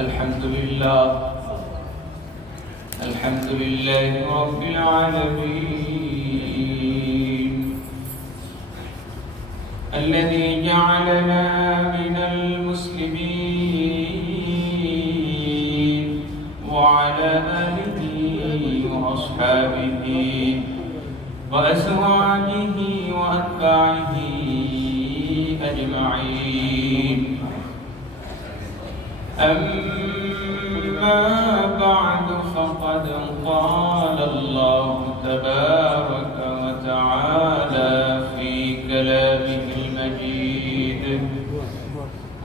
الحمد لله رب العالمين الذي جعلنا من المسلمين وعلى آله وأصحابه وأزواجه وأتباعه أجمعين. أما بعد فقد قال الله تبارك وتعالى في كلامه المجيد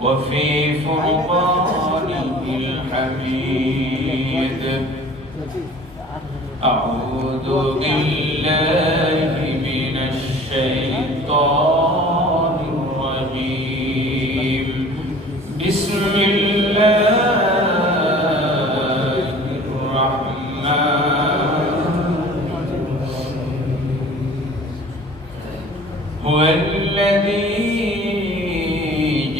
وفي فرقانه الحميد: أعوذ بالله من الشيطان الرجيم. بسم الله الرحمن هو الذي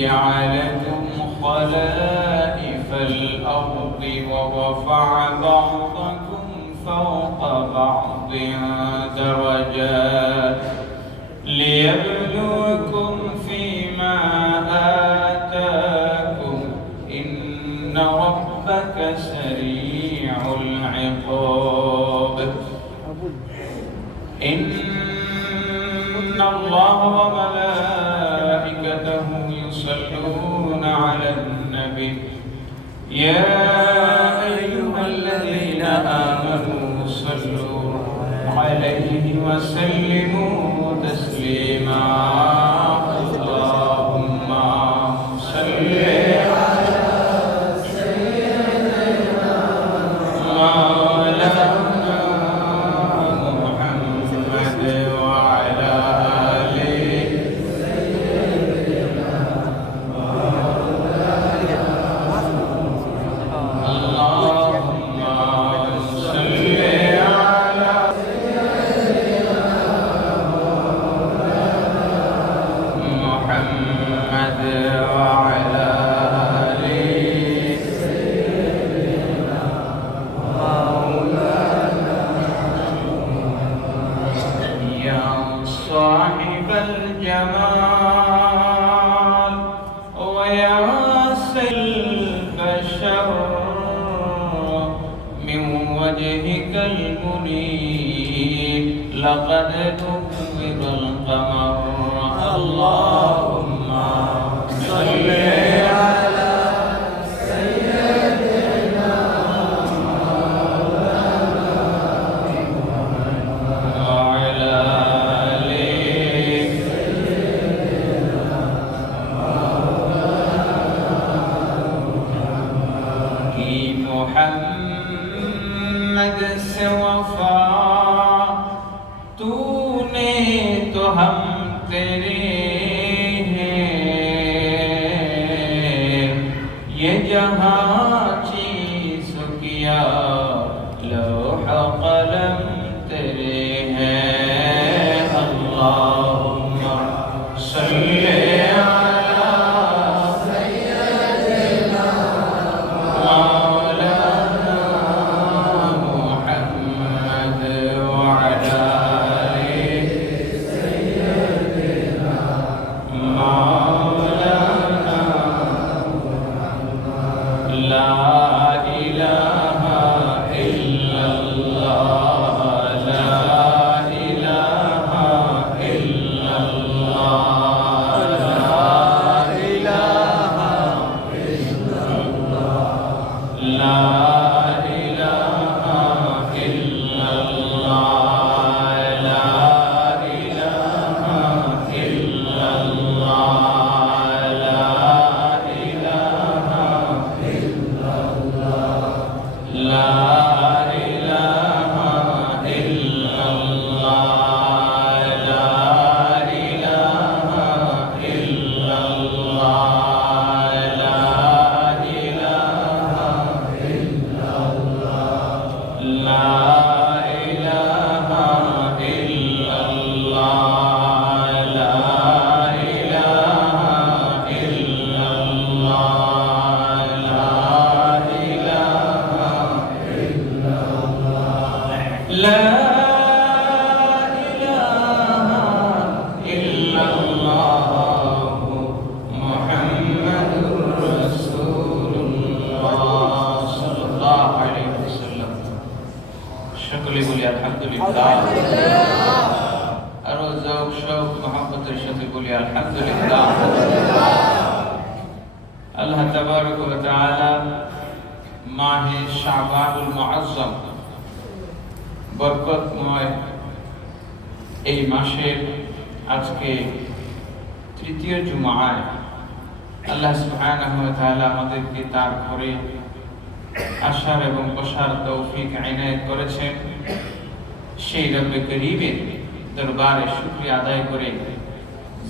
جعلكم خلائف الأرض ورفع بعضكم فوق بعض درجات ليبلوكم فيما آتاكم إن ربك سريع العقاب. إن الله وملائكته يصلون على النبي يا أيها الذين آمنوا صلوا عليه وسلموا تسليما. اللهم صل على سيدنا مولانا محمد وعلى آل سيدنا مولانا. اللهم صل على سيدنا محمد وعلى آل سيدنا مولانا. يا صاحب الجمال ويا سيد البشر من وجهك المنير لقد نور القمر. اللهم صل على سيدنا مولانا وعلى آل سيدنا مولانا. کی محمد سے وفا तूने तो हम तेरे हैं, ये जहाँ चीज़ किया लौह कलम तेरे हैं. अल्लाहुम्मा सल्ले अला सय्यदिना मौलाना मुहम्मद वअला لا إله আলহামদুলিল্লাহ। আরো যৌক শৌক মহব্বতের সাথে বলি আলহামদুলিল্লাহ। আল্লাহ তাবারক ওয়া তাআলা মাহে শাবানুল মুআজ্জম বরকতময় এই মাসের আজকে তৃতীয় জুমায় আল্লাহ সুবহানাহু ওয়া তাআলা আমাদেরকে তার ঘরে আসার এবং বসার তৌফিক ইনায়েত করেছেন। সেই রব্বে করিমের দরবারে শুকরিয়া আদায় করে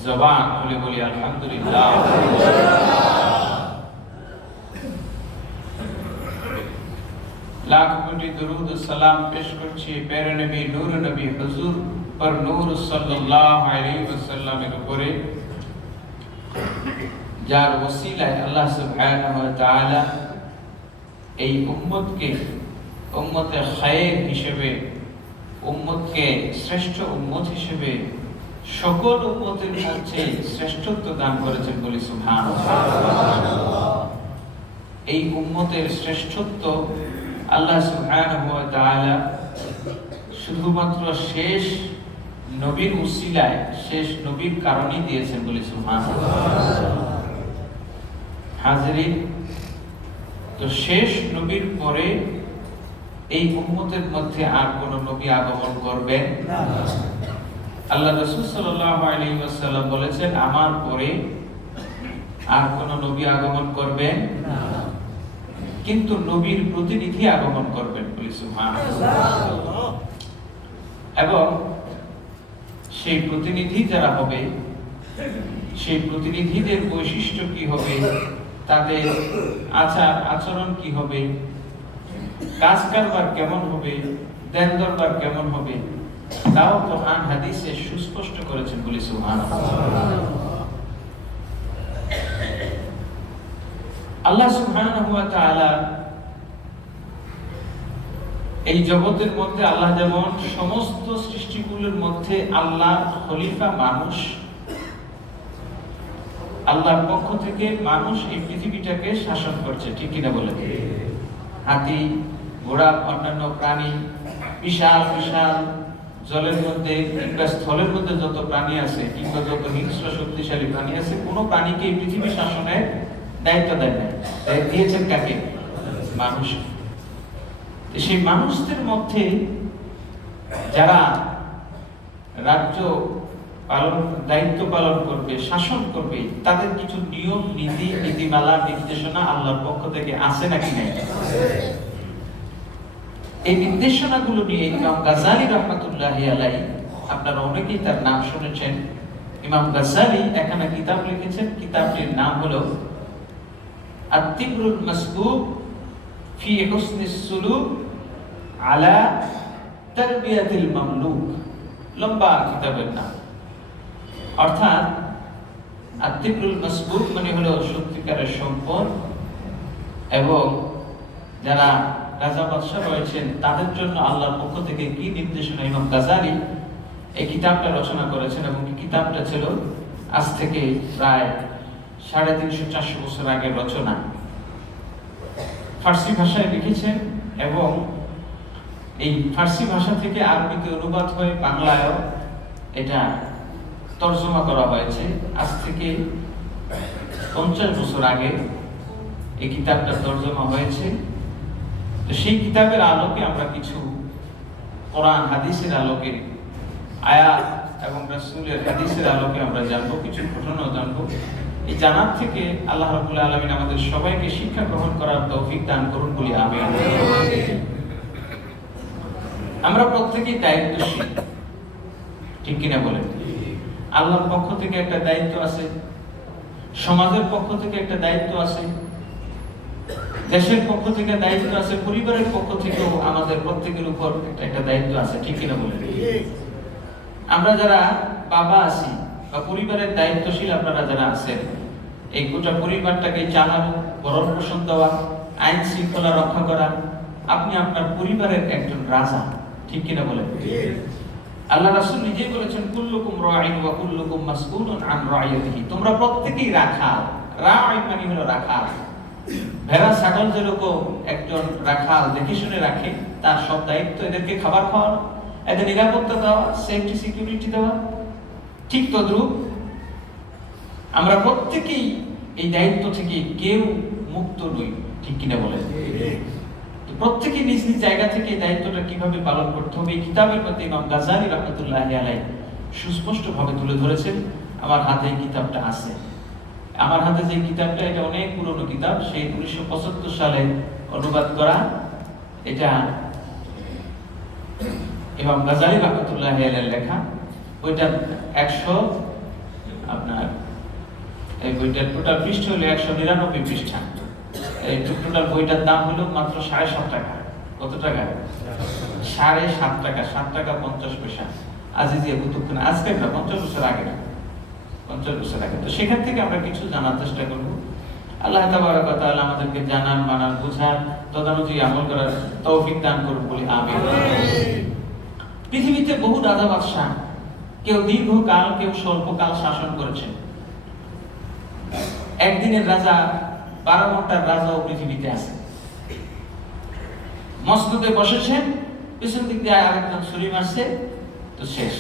জবান খুলে বলি আলহামদুলিল্লাহ। লাখ কোটি দরুদ ও সালাম পেশ করছি প্যারে নবী নূর নবী হুজুর पर नूर सल्लल्लाहु अलैहि वसल्लमेর উপরে, যার ওসিলায় আল্লাহ সুবহানাহু ওয়া তাআলা এই উম্মতকে উম্মতে খায়র হিসেবে, উম্মতকে শ্রেষ্ঠ উম্মত হিসেবে সকল উম্মতের মধ্যে শ্রেষ্ঠত্ব দান করেছেন বলি সুবহানাল্লাহ। এই উম্মতের শ্রেষ্ঠত্ব আল্লাহ সুবহানাহু ওয়া তাআলা শুধুমাত্র শেষ নবীর উসিলায়, শেষ নবীর কারণেই দিয়েছেন বলি সুবহানাল্লাহ। হাজিরিন, তো শেষ নবীর পরে এই উম্মতের মধ্যে আর কোন নবী আগমন করবেন না। আল্লাহ রাসূল সাল্লাল্লাহু আলাইহি ওয়াসাল্লাম বলেছেন, আমার পরে আর কোন নবী আগমন করবেন না, কিন্তু নবীর প্রতিনিধি আগমন করবেন বলি সুবহানাল্লাহ। এবং সেই প্রতিনিধি যারা হবে, সেই প্রতিনিধিদের বৈশিষ্ট্য কি হবে, তাদের আচার আচরণ কি হবে, কাজ কারবার কেমন হবে, দেন দরবার কেমন হবে, তাও কোরআন হাদিসে সুস্পষ্ট করেছেন বলি সুবহানাল্লাহ। আল্লাহ সুবহানাহু ওয়া তাআলা এই জগতের মধ্যে, আল্লাহ যেমন সমস্ত সৃষ্টিগুলোর মধ্যে আল্লাহর খলিফা মানুষ, আল্লাহর পক্ষ থেকে মানুষ এই পৃথিবীটাকে শাসন করছে, ঠিক কিনা বলে? হাতি, ঘোড়া, অন্যান্য প্রাণী, বিশাল বিশাল জলের মধ্যে কিংবা স্থলের মধ্যে যত প্রাণী আছে কিংবা যত হিংস্র শক্তিশালী প্রাণী আছে, কোনো প্রাণীকে এই পৃথিবী শাসনের দায়িত্ব দেয় না, দিয়েছেন কাকে? মানুষ। সেই মানুষদের মধ্যে যারা রাজ্য পালন, দায়িত্ব পালন করবে, শাসন করবে, তাদের কিছু নিয়ম নীতি, নীতিমালা, নির্দেশনা আল্লাহর পক্ষ থেকে আছে নাকি নাই? এই নির্দেশনাগুলো নিয়ে ইমাম গাজ্জালী রাহমাতুল্লাহি আলাইহি, আপনারা অনেকেই তার নাম শুনেছেন, ইমাম গাজ্জালী একখানা কিতাব লিখেছেন। কিতাবটির নাম হলো আত-তিবরুল মাসবুক ফি হুসনিস সুলুক আলা তারবিয়াতিল মামলুক। লম্বা কিতাবের নাম। অর্থাৎ আত-তিবরুল মাসবুক মানে হলো সত্যিকারের সম্পদ, এবং যারা রাজা বাদশা রয়েছেন তাদের জন্য আল্লাহর পক্ষ থেকে কি নির্দেশনা, ইমাম গাজ্জালী এই কিতাবটা রচনা করেছেন। এবং এই কিতাবটা ছিল আজ থেকে প্রায় 350-400 বছর আগের রচনা। ফার্সি ভাষায় লিখেছেন এবং এই ফার্সি ভাষা থেকে আরবিতে অনুবাদ হয়ে বাংলায়ও এটা তরজমা করা হয়েছে। আজ থেকে 50 বছর আগে এই কিতাবটা তরজমা হয়েছে। তো সেই কিতাবের আলোকে আমরা কিছু কোরআন হাদিসের আলোকে, আয়াত এবং রাসূলের হাদিসের আলোকে আমরা জানবো, কিছু ঘটনা জানবো। এই জানার থেকে আল্লাহ রাব্বুল আলামিন আমাদের সবাইকে শিক্ষা গ্রহণ করার তৌফিক দান করুন বলি আমিন। আমরা প্রত্যেকেই দায়িত্বশীল, ঠিক কিনা বলেন? আল্লাহর পক্ষ থেকে একটা দায়িত্ব আছে, সমাজের পক্ষ থেকে একটা দায়িত্ব আছে, দেশের পক্ষ থেকে দায়িত্ব আছে, পরিবারের পক্ষ থেকেও আমাদের প্রত্যেকের উপর একটা দায়িত্ব আছে, ঠিক কিনা বলেন? আমরা যারা বাবা আছি বা পরিবারের দায়িত্বশীল আপনারা যারা আছেন, এই গোটা পরিবারটাকে চালানো, ভরণ পোষণ দেওয়া, আইন শৃঙ্খলা রক্ষা করা, আপনি আপনার পরিবারের একজন রাজা, ঠিক কিনা বলেন? আল্লাহ রাসূল নিজেই বলেছেন, কুল্লুকুম রাঈন ওয়া কুল্লুকুম মাসউলুন আন রাইয়াতিহি। তোমরা প্রত্যেকেই রাখাল। রাঈ মানে হলো রাখাল। ভেড়া ছাগল যেরকম একজন রাখাল দেখে শুনে রাখে, তার সব দায়িত্ব এদেরকে খাবার খাওয়ানো, এদের নিরাপত্তা দেওয়া, সেফটি সিকিউরিটি দেওয়া। ঠিক তদ্রূপ আমরা প্রত্যেকেই এই দায়িত্ব থেকে কেউ মুক্ত নই, ঠিক কিনা বলেন? প্রত্যেকে নিজ নিজ জায়গা থেকে এই দায়িত্বটা কিভাবে পালন করতে হবে এই কিতাবের মধ্যে ইমাম গাজ্জালী রাহমাতুল্লাহি আলাইহি সুস্পষ্ট ভাবে তুলে ধরেছেন। আমার হাতে এই কিতাবটা আছে। আমার হাতে যে কিতাবটা, এটা অনেক পুরনো কিতাব, সেই 1975 সালে অনুবাদ করা। এটা ইমাম গাজ্জালী রাহমাতুল্লাহি আলাইহির লেখা। ওইটা 100 আপনার এই বইটার টোটাল পৃষ্ঠা হলো 199 পৃষ্ঠা। এই টোটাল বইটার দাম হলো মাত্র 7.5 টাকা। কত টাকা? 7.5 টাকা, 7 টাকা 50 পয়সা। আজিজিয়া কুতুবখানা, আজকে না, 50 বছর আগে না, 50 বছর আগে। তো সেখান থেকে আমরা কিছু জানার চেষ্টা করব। আল্লাহ তাবারক ওয়া তাআলা আমাদেরকে জানার, মানার, বোঝার, তদানুযায়ী আমল করার তৌফিক দান করুন বলি আমিন। পৃথিবীতে বহু রাজা বাদশা, কেউ দীর্ঘকাল, কেউ স্বল্পকাল শাসন করেছেন। একদিনের রাজা, 12 ঘন্টার রাজাও পৃথিবীতে আছে। মসনদে বসেছেন, পিছন দিক দিয়ে আরেকজন ছুরি মারছে, তো শেষ।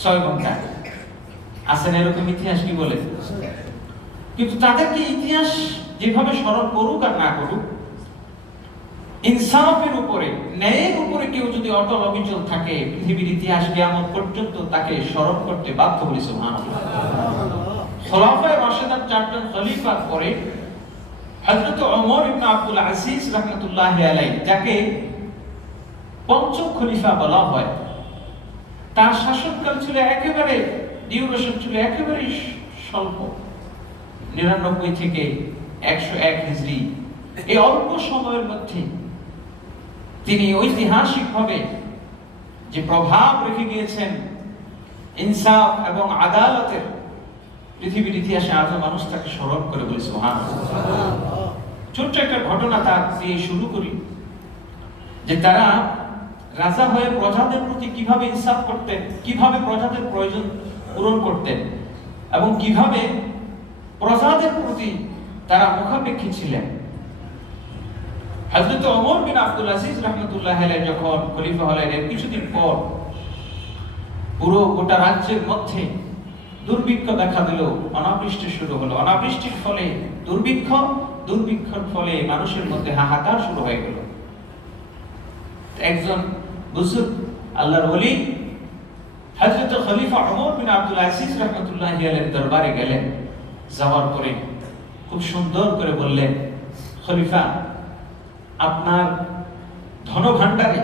6 ঘন্টা আছেন। এরকম ইতিহাস কি বলে? কিন্তু তাদেরকে ইতিহাস যেভাবে স্মরণ করুক আর না করুক, ইনসাফের উপরে, ন্যায়ের উপরে কেউ যদি অটল অবিচল থাকে, পৃথিবীর ইতিহাস কিয়ামত পর্যন্ত তাকে স্মরণ করতে বাধ্য বলে। সুবহানাল্লাহ। খোলাফায়ে রাশিদার 4 জন খলিফার পরে হযরত ওমর ইবনে আব্দুল আজিজ রাহমাতুল্লাহি আলাইহি, যাকে পঞ্চম খলিফা বলা হয়, তার শাসনকাল ছিল একেবারে, ডিউরেশন ছিল একেবারে স্বল্প, 99 থেকে 101 হিজরি। এই অল্প সময়ের মধ্যে তিনি ঐতিহাসিকভাবে যে প্রভাব রেখে গিয়েছেন ইনসাফ এবং আদালতের, পৃথিবীর ইতিহাসে আজও মানুষ তাকে স্মরণ করে বলে। সুবহানাল্লাহ। ছোট্ট একটা ঘটনা তার দিয়ে শুরু করি, যে তারা রাজা হয়ে প্রজাদের প্রতি কিভাবে ইনসাফ করতেন, কিভাবে প্রজাদের প্রয়োজন পূরণ করতেন, এবং কিভাবে প্রজাদের প্রতি তারা মুখাপেক্ষী ছিলেন। হযরত ওমর বিন আব্দুল আজিজ রাহমাতুল্লাহি আলাইহি যখন খলিফা হলেন, এর কিছুদিন পর পুরো গোটা রাজ্যের মধ্যে দুর্ভিক্ষ দেখা দিল, অনাবৃষ্টি শুরু হলো। অনাবৃষ্টির ফলে দুর্ভিক্ষ, দুর্ভিক্ষের ফলে মানুষের মধ্যে হাহাকার শুরু হয়ে গেল। একজন বুজুর্গ আল্লাহর ওলি হযরত খলিফা ওমর বিন আব্দুল আজিজ রাহমাতুল্লাহি আলাইহির দরবারে গেলেন। যাওয়ার পরে খুব সুন্দর করে বললেন, খলিফা, আপনার ধনভাণ্ডারে,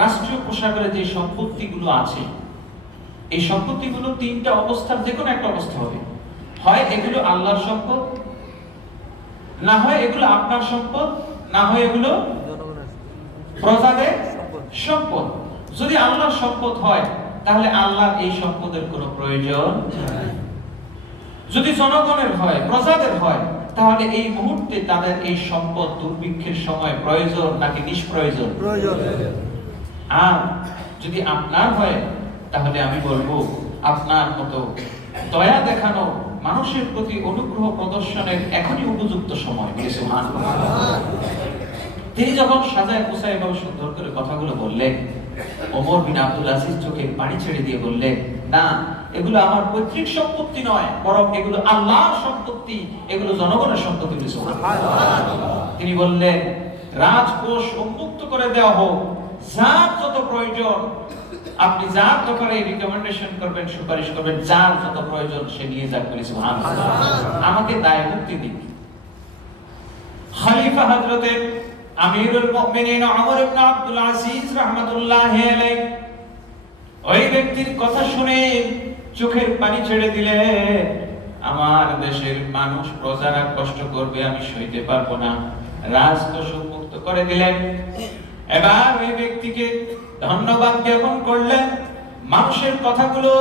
রাষ্ট্রীয় কোষাগারে যে সম্পত্তিগুলো আছে, এই সম্পত্তিগুলো 3টা অবস্থার যে কোনো একটা অবস্থা হবে। হয় এগুলো আল্লাহর সম্পদ, না হয় এগুলো আপনার সম্পদ, না হয় এগুলো প্রজাদের সম্পদ। যদি আল্লাহর সম্পদ হয়, তাহলে আল্লাহর এই সম্পদের কোনো প্রয়োজন নাই। যদি জনগণের হয়, প্রজাদের হয়, তাহলে এই মুহূর্তে তাদের এই সম্পদ দুর্ভিক্ষের সময় প্রয়োজন নাকি নিষ্প্রয়োজন? প্রয়োজন। আর যদি আপনার হয়, তাহলে আমি বলবো আপনার মতো দয়া দেখানো, মানুষের প্রতি অনুগ্রহ প্রদর্শনের এখনই উপযুক্ত সময়। সুবহানাল্লাহ। তিনি যখন সাজায় গোছায় এবং সুন্দর করে কথাগুলো বললেন, ওমর বিন আব্দুল আজিজ চোখে পানি ছেড়ে দিয়ে বললেন, না, এগুলো আমার পৈতৃক সম্পত্তি নয়, বরং এগুলো আল্লাহর সম্পত্তি, এগুলো জনগণের সম্পত্তি। তিনি বললেন, রাজকোষ উন্মুক্ত করে দেওয়া হোক, যার যত প্রয়োজন আপনি যার ব্যাপারে রিকমেন্ডেশন করবেন, সুপারিশ করবেন, যার যত প্রয়োজন সে নিয়ে যাক। সুবহানাল্লাহ। আমাকে দায় মুক্তি দিন। খলিফা হযরতে আমিরুল মুমিনিন ওমর ইবনে আব্দুল আজিজ রাহমাতুল্লাহি আলাইহি ওই ব্যক্তির কথা শুনে চোখের পানি ছেড়ে দিলেন। আমার দেশের মানুষ, প্রজারা কষ্ট করবে, আমি সইতে পারবো না। রাজকোষ মুক্ত করে দিলেন। এবার ওই ব্যক্তিকে ধন্যবাদ জ্ঞাপন করলেন। মানুষের কথাগুলো,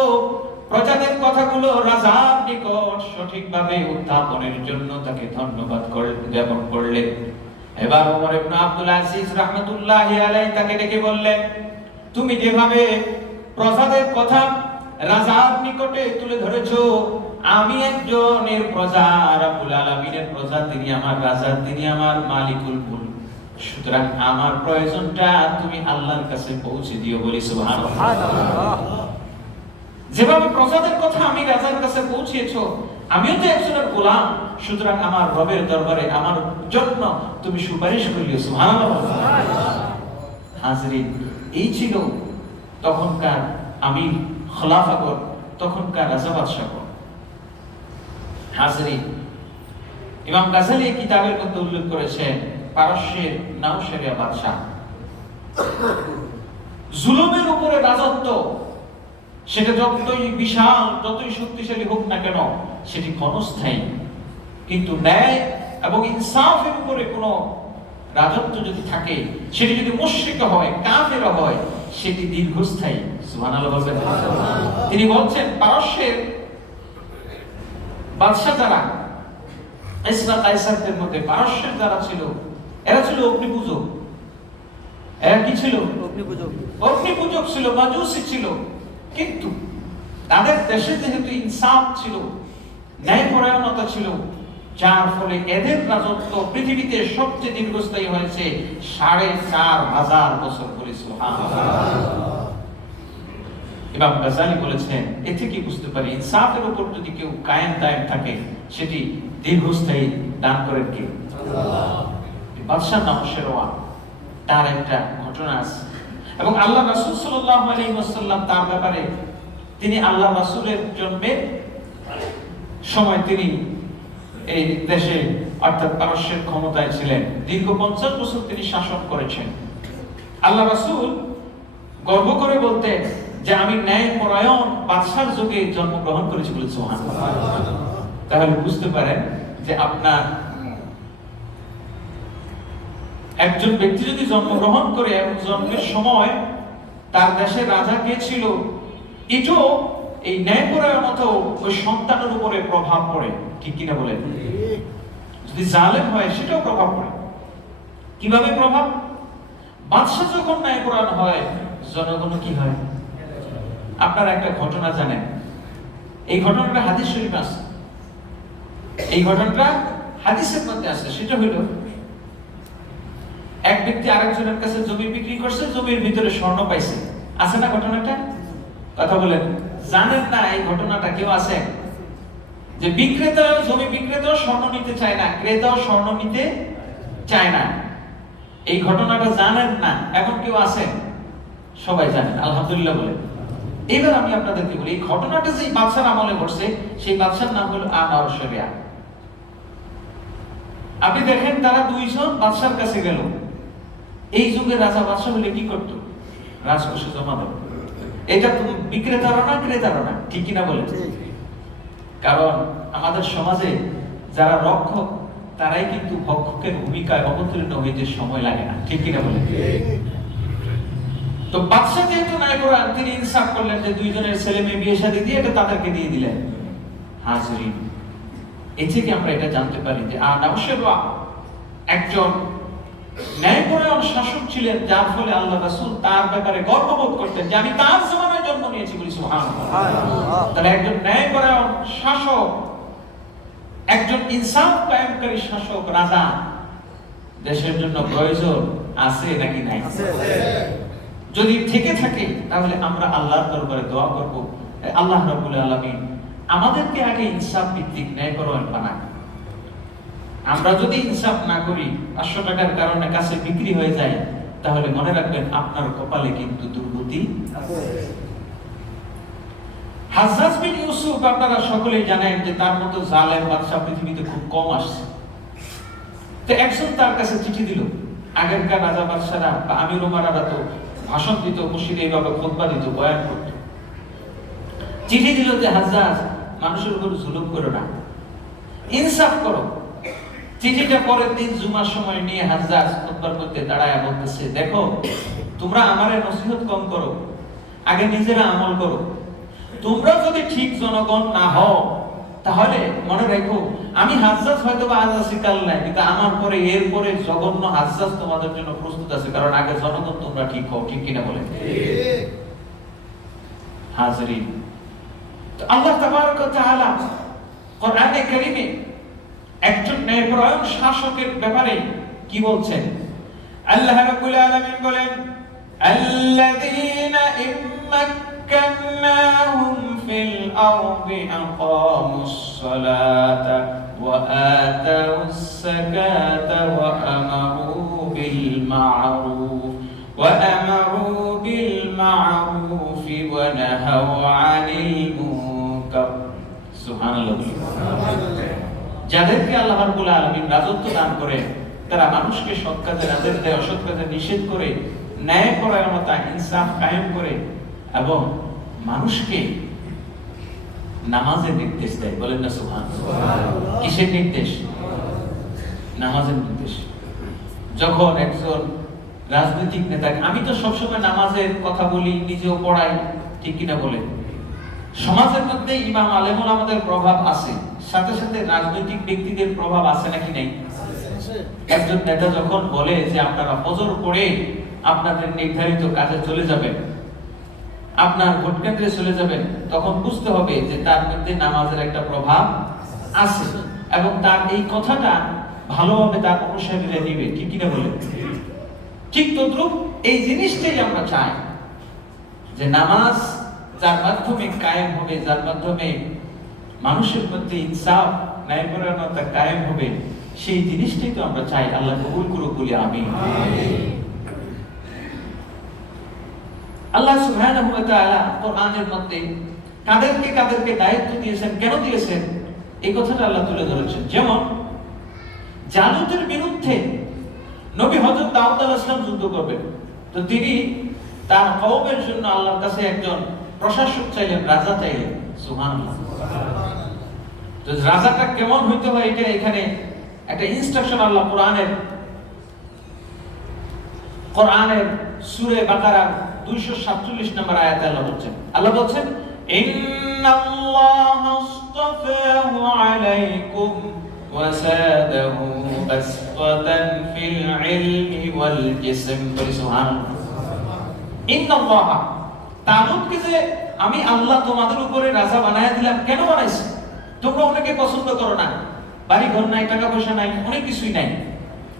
প্রজাদের কথাগুলো রাজার নিকট সঠিকভাবে উত্থাপনের জন্য তাকে ধন্যবাদ জ্ঞাপন করলেন। এবার ওমর ইবনে আব্দুল আজিজ রাহমাতুল্লাহি আলাইহি তাকে ডেকে বললেন, তুমি যেভাবে প্রজাদের কথা রাজার নিকটে তুলে ধরেছো, আমি একজনের প্রজা, রাব্বুল আলামিনের প্রজা, তিনি আমার রাজা, তিনি আমার মালিকুল মুলক, সুতরাং আমার প্রয়োজনটা তুমি আল্লাহর কাছে পৌঁছে দিও, বলি সুবহানাল্লাহ। যেভাবে প্রজাদের কথা আমি রাজার কাছে পৌঁছিয়েছো, আমিও তো একজনের গোলাম, সুতরাং আমার রবের দরবারে আমার জন্য তুমি সুপারিশ করিও, সুবহানাল্লাহ। হাজরিন, এই ছিল তখনকার আমির, খলিফাগণ, তখনকার রাজা বাদশাগণ। হাজরিন, ইমাম গাজালি এই কিতাবের মধ্যে উল্লেখ করেছেন, পারস্যের নাউশারিয়া বাদশা, জুলুমের উপরে রাজত্ব, সেটা যতই বিশাল, যতই শক্তিশালী হোক না কেন, সেটি ক্ষণস্থায়ী। কিন্তু ন্যায় এবং ইনসাফের উপরে কোনো রাজত্ব যদি থাকে, সেটি যদি মুশরিক হয়, কাফের হয়, সেটি দীর্ঘস্থায়ী। সুবহানাল্লাহ বলবেন। তিনি বলছেন, পারস্যের বাদশা যারা, ইসরা কায়সারদের মধ্যে পারস্যের যারা ছিল, এরা ছিল অগ্নিপূজক। এরা কি ছিল? অগ্নিপূজক ছিল, মাজুসি ছিল। কিন্তু তাদের দেশে যেহেতু ইনসাফ ছিল, ন্যায়পরায়ণতা ছিল, যার ফলে এদের রাজত্ব পৃথিবীতে সবচেয়ে দীর্ঘস্থায়ী হয়েছে ৪,৫০০ বছর ধরে। ইমাম গাজালি বলেছেন, এ থেকে বুঝতে পারি ইনসাফের উপর যদি কেউ কায়েম দায়েম থাকে, সেটি দীর্ঘস্থায়ী দান করেন কে? আল্লাহ। বাদশা নাউশারওয়া, তার একটা ঘটনা আছে, এবং আল্লাহ রাসূল সাল্লাল্লাহু আলাইহি ওয়াসাল্লাম তার ব্যাপারে, তিনি আল্লাহ রাসূলের জন্মের সময় তিনি এই দেশে অর্থাৎ পারস্যের ক্ষমতায় ছিলেন। দীর্ঘ ৫০ বছর তিনি শাসন করেছেন। আল্লাহ রাসূল গর্ব করে বলতেন যে আমি ন্যায়পরায়ণ বাদশার যুগে জন্মগ্রহণ করেছি, বলে সুবহানাল্লাহ। তাহলে বুঝতে পারেন যে আপনার একজন ব্যক্তি যদি জন্মগ্রহণ করে এবং জন্মের সময় তার দেশের রাজা কে ছিল, এটাও এই ন্যায়পরায়ণতা ওই সন্তানের উপরে প্রভাব পড়ে, ঠিক কিনা বলেন? যদি জালেম হয়, সেটাও প্রভাব পড়ে। কিভাবে প্রভাব? বাদশা যখন ন্যায়পরায়ণ হয়, জনগণ কি হয়? আপনারা একটা ঘটনা জানেন, এই ঘটনাটা হাদিস শরীফে আছে, এই ঘটনাটা হাদিসের মধ্যে আছে। সেটা হলো, এক ব্যক্তি আরেকজনের কাছে জমি বিক্রি করছে, জমির ভিতরে স্বর্ণ পাইছে। আছে না ঘটনাটা? কথা বলেন, জানেন না এই ঘটনাটা? কেউ আছে যে বিক্রেতা, জমি বিক্রেতাও স্বর্ণ নিতে চায় না, ক্রেতাও স্বর্ণ নিতে চায় না, এই ঘটনাটা জানেন না, এমন কেউ আছে? সবাই জানেন, আলহামদুলিল্লাহ বলেন। এবার আমি আপনাদেরকে বলি, এই ঘটনাটা যে বাদশার আমলে ঘটছে, সেই বাদশার নাম হলো নাউশারিয়া। আপনি দেখেন, তারা দুইজন বাদশার কাছে গেল। এই যুগে রাজা বাদশা হলে কি করত? রাজকোষে জমা দেব। এটা বিক্রেতারও না, ক্রেতারও না, ঠিক কিনা বলেন? কারণ আমাদের সমাজে যারা রক্ষক, তারাই কিন্তু ভক্ষকের ভূমিকায় অবতীর্ণ হইতে সময় লাগে না, ঠিক কিনা বলেন? তো বাদশা যেহেতু ন্যায়পরায়ণ, তিনি ইনসাফ করলেন যে দুইজনের ছেলে মেয়ে বিয়ে শাদী দিয়ে এটা তাদেরকে দিয়ে দিলেন। হাজরিন, এই থেকে আমরা এটা জানতে পারি যে নাউশারওয়া একজন ন্যায়পরায়ণ শাসক ছিলেন, যার ফলে আল্লাহ রাসূল তার ব্যাপারে গর্ববোধ করতেন যে আমি তার জামানায় জন্ম নিয়েছি, বলি সুবহানাল্লাহ। তাহলে একজন ন্যায়পরায়ণ শাসক, একজন ইনসাফ কায়েমকারী শাসক, রাজা দেশের জন্য প্রয়োজন আছে নাকি নাই? যদি থেকে থাকে, তাহলে আমরা আল্লাহর দরবারে দোয়া করব, আল্লাহ রাব্বুল আলামিন আমাদেরকে আগে ইনসাফ ভিত্তিক ন্যায়পরায়ণ বানান। আমরা যদি ইনসাফ না করি, ৫০০ টাকার কারণে কাছে বিক্রি হয়ে যায়, তাহলে মনে রাখবেন আপনার কপালে কিন্তু দুর্গতি আছে। হাজ্জাজ বিন ইউসুফ, আপনারা সকলেই জানেন যে তার মতো জালেম বাদশা পৃথিবীতে খুব কম আসছে। তো একজন তার কাছে চিঠি দিল। আগেরকার রাজা বাদশারা বা আমির ওমরারা তো ভাষণ দিত, মসজিদে এইভাবে খুতবা দিত, বয়ান করত। চিঠি দিল যে হাজ্জাজ, মানুষের উপর জুলুম করো না, ইনসাফ করো। চিঠিটা পরের দিন জুমার সময় নিয়ে হাজ্জাজ খুতবার মধ্যে দাঁড়ায় বলতেছে, দেখো, তোমরা আমারে নসিহত কম করো, আগে নিজেরা আমল করো। তোমরা যদি ঠিক জনগণ না হও, তাহলে মনে রাখো, আমি হাজ্জাজ হয়তো বা আজ আছি কাল নাই, কিন্তু আমার পরে এরপরে জঘন্য হাজ্জাজ তোমাদের জন্য প্রস্তুত আছে, কারণ আগে জনগণ তোমরা ঠিক হও, ঠিক কিনা বলেন? হাজরিন, তো আল্লাহ তাবারক ওয়া তাআলা কোরআনে কারীমে একজন ন্যায়পরায়ণ শাসকের ব্যাপারে কি বলছেন? আল্লাহ রাব্বুল আলামিন বলেন আল্লাযীনা ইম্মাক্কানাহুম ফিল আরদি আকামুস সালাতা ওয়া আতাউস যাকাতা ওয়া আমারু বিল মা'রুফ ওয়া নাহাউ আনিল মুনকার। সুবহানাল্লাহ। যাদেরকে আল্লাহ রাব্বুল আলামিন রাজত্ব দান করে, তারা মানুষকে সৎ কাজের আদেশ দেয়, অসৎ কাজে নিষেধ করে, ন্যায় পরায়ণতা ইনসাফ কায়েম করে এবং মানুষকে নামাজের নির্দেশ দেয়। বলেন না সুবহানাল্লাহ। কিসের নির্দেশ? নামাজের নির্দেশ। যখন একজন রাজনৈতিক নেতা, আমি তো সবসময় নামাজের কথা বলি, নিজেও পড়াই, ঠিক কিনা বলেন? সমাজের মধ্যে ইমাম আলেমুল আমাদের প্রভাব আছে, সাথে সাথে রাজনৈতিক ব্যক্তিদের প্রভাব আছে নাকি নাই? একজন নেতা যখন বলে যে আপনারা ফজর পড়ে আপনাদের নির্ধারিত কাজে চলে যাবেন, আপনার ভোট কেন্দ্রে চলে যাবেন, তখন বুঝতে হবে যে তার মধ্যে নামাজের একটা প্রভাব আছে এবং তার এই কথাটা ভালোভাবে তার অনুসারীরা নিবে, ঠিক কিনা বলেন? ঠিক তদ্রুপ এই জিনিসটাই আমরা চাই যে নামাজ যার মাধ্যমে কায়েম হবে, যার মাধ্যমে মানুষের মধ্যে ইনসাফ ন্যায়পরায়ণতা কায়েম হবে, সেই জিনিসটাই তো আমরা চাই। আল্লাহ কবুল করুক, বলি আমিন। আল্লাহ সুবহানাহু ওয়া তাআলা কোরআনের মধ্যে কাদেরকে কাদেরকে দায়িত্ব দিয়েছেন, কেন দিয়েছেন, এই কথাটা আল্লাহ তুলে ধরেছেন। যেমন জালুতের বিরুদ্ধে নবী হযরত দাউদ আলাইহিস সালাম যুদ্ধ করবেন, তো তিনি তার কওমের জন্য আল্লাহর কাছে একজন প্রশাসক চাইলেন, রাজা চাইলেন। সুবহানাল্লাহ। তো রাজাটা কেমন হইতে হয়, এটা এখানে একটা ইনস্ট্রাকশন আল্লাহ কোরআনের সূরা বাকারার 247 নম্বর আয়াতে আল্লাহ বলছেন ইন্নাল্লাহা আসতাফাহু আলাইকুম ওয়া সাদাহু বাসতান ফিল ইলমি ওয়াল জিসম। সুবহানাল্লাহ। ইন্নাল্লাহা, তালুতকে যে আমি আল্লাহ তোমাদের উপরে রাজা বানায়া দিলাম, কেন বানাইছি? তোমরা অনেকে পছন্দ করো না, বাড়ি ঘর নাই, টাকা পয়সা নাই, অনেক কিছুই নাই,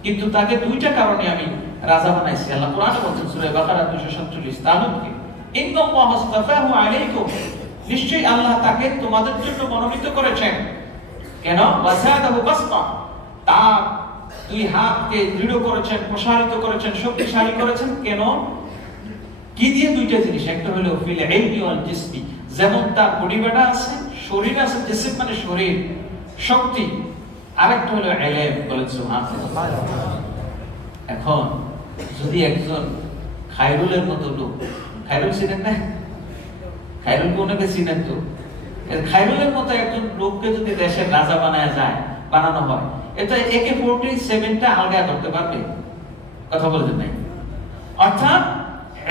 কিন্তু তাকে দুইটা কারণে আমি রাজা বানাইছি। আল্লাহ কোরআনে বলছেন সূরা বাকারা 247, তালুতকে ইন্নাল্লাহু আসতাফাহু আলাইকুম, নিশ্চয়ই আল্লাহ তাকে তোমাদের জন্য মনোনীত করেছেন। কেন? ওয়াসাদাহু বাসতা, তার দুই হাতকে দৃঢ় করেছেন, প্রসারিত করেছেন, শক্তিশালী করেছেন। কেন? কি দিয়ে? দুইটা জিনিস, একটা হলো ফিল ইলমি ওয়াল জিসমি, যেমন তার বডি বাটা আছে, শরীর আছে, জিসম মানে শরীর, শক্তি, আরেকটা হলো ইলম। বলেন সুবহানাল্লাহ। এখন যদি একজন খায়রুলের মতো লোক, খায়রুল চিনেন না? খায়রুলকে অনেকে চিনেন তো। খায়রুলের মতো একজন লোককে যদি দেশের রাজা বানানো হয়, এটা AK-47টা আলগা করতে পারবে? কথা বলছেন নাই? অর্থাৎ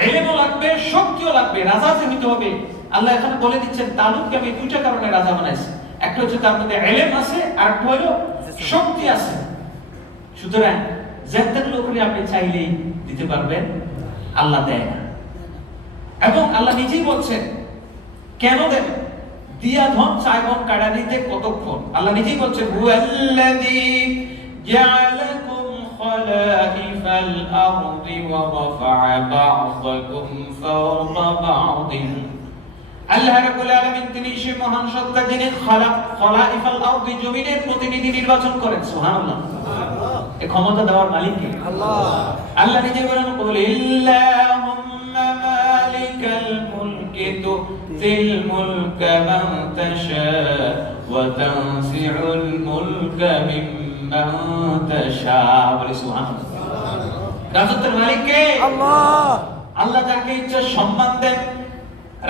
ইলমও লাগবে, শক্তিও লাগবে, রাজা যে হইতে হবে। আল্লাহ এখানে বলে দিচ্ছেন তালুতকে আমি দুইটা কারণে রাজা বানাইছি, একটা হচ্ছে তার মধ্যে ইলম আছে, আর একটা হলো শক্তি আছে। সুতরাং জান্নাতের লোককে আপনি চাইলেই দিতে পারবেন, আল্লাহ দেয় না। এবং আল্লাহ নিজেই বলছেন কেন দেন, দিয়া ধন চাইবন কাড়া নিতে কতক্ষণ। আল্লাহ নিজেই বলছেন হুয়াল্লাযী জাআলাকুম খালাইফাল আরদি ওয়া রাফা'a বা'দাকুম ফাওকা বা'দিন। আল্লাহ রাব্বুল আলামিন তিনি সেই মহান সত্তা, যিনি খালাইফাল আরদি, জমিনের প্রতিনিধি নির্বাচন করেন। সুবহানাল্লাহ। এই ক্ষমতা দেওয়ার মালিক কে? আল্লাহ। আল্লাহ নিজে বলেন কুলিল্লাহুম্মা মালিকাল মুলকি তুতিল মুলকা মান তাশা ওয়া তানসিউল মুলকা মিম্মান তাশা। বলে সুবহানাল্লাহ। রাজত্বের মালিক কে? আল্লাহ। আল্লাহ যাকে ইচ্ছা সম্মান দেন,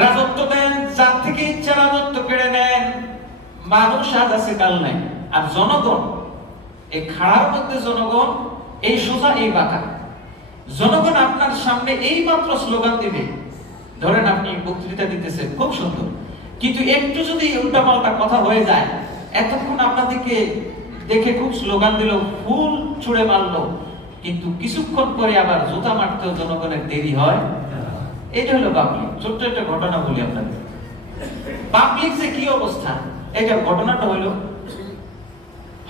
রাজত্ব দেন, যার থেকে ইচ্ছা রাজত্ব কেড়ে নেন। মানুষ আজ আছে, কাল নাই। আর জনগণ, এই খাড়ার মধ্যে জনগণ এই সোজা এই বাঁকা। জনগণ আপনার সামনে এই মাত্র স্লোগান দিবে, ধরেন আপনি বক্তৃতা দিতেছেন, খুব সুন্দর, কিন্তু একটু যদি উল্টাপাল্টা কথা হয়ে যায়, এতক্ষণ আপনাদেরকে দেখে খুব স্লোগান দিল, ফুল ছুঁড়ে মারলো, কিন্তু কিছুক্ষণ পরে আবার জুতা মারতেও জনগণের দেরি হয়। এটা হলো পাবলিক। ছোট্ট একটা ঘটনা বলি আপনাদের। পাবলিক যে কি অবস্থা, এটার ঘটনাটা হলো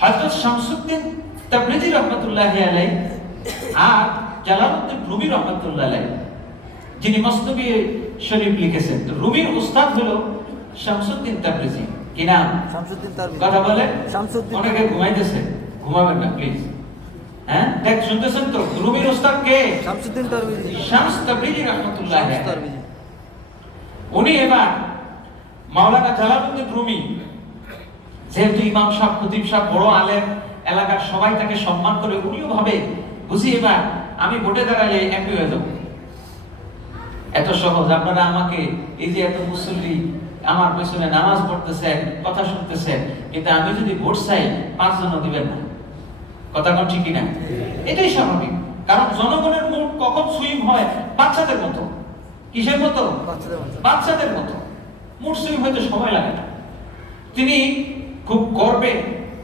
হযরত শামসুদ্দিন তাবরিজি রাহমাতুল্লাহি আলাইহি আর জালালউদ্দিন রুমি রাহমাতুল্লাহ আলাইহি, যিনি মসনবী শরীফ লিখেছেন। তো রুমির উস্তাদ হলো শামসুদ্দিন তাবরিজি। কি নাম? শামসুদ্দিন তাবরিজি। কথা বলে শামসুদ্দিন। অনেকে ঘুমাইতেছে, ঘুমাবেন না প্লিজ। হ্যাঁ, দেখ শুনতেছেন তো? রুমির উস্তাদ কে? শামসুদ্দিন তাবরিজি। শামস তাবরিজি রাহমাতুল্লাহ আলাইহি। শামস তাবরিজি। উনি এবার মাওলানা জালালউদ্দিন রুমি, যেহেতু ইমাম সাহেব, খতিব সাহেব বড় আলেম, এলাকার সবাই তাকে সম্মান করে, উনিও ভাবে বুঝি এবার আমি ভোটে দাঁড়ালে এমপি হয়ে যাব। এত সহজ। আপনারা আমাকে এই যে এত মুসল্লি আমার পেছনে নামাজ পড়তেছেন, কথা শুনতেছেন, কিন্তু আমি যদি ভোট চাই 5 জন দিবেন না। কথা কোন ঠিক না? এটাই স্বাভাবিক। কারণ জনগণের মুড কখন সুইং হয়? বাচ্চাদের মতো। কিসের মতো? বাচ্চাদের মতো। মুড সুইং হইতে সময় লাগে না। তিনি খুব গর্বে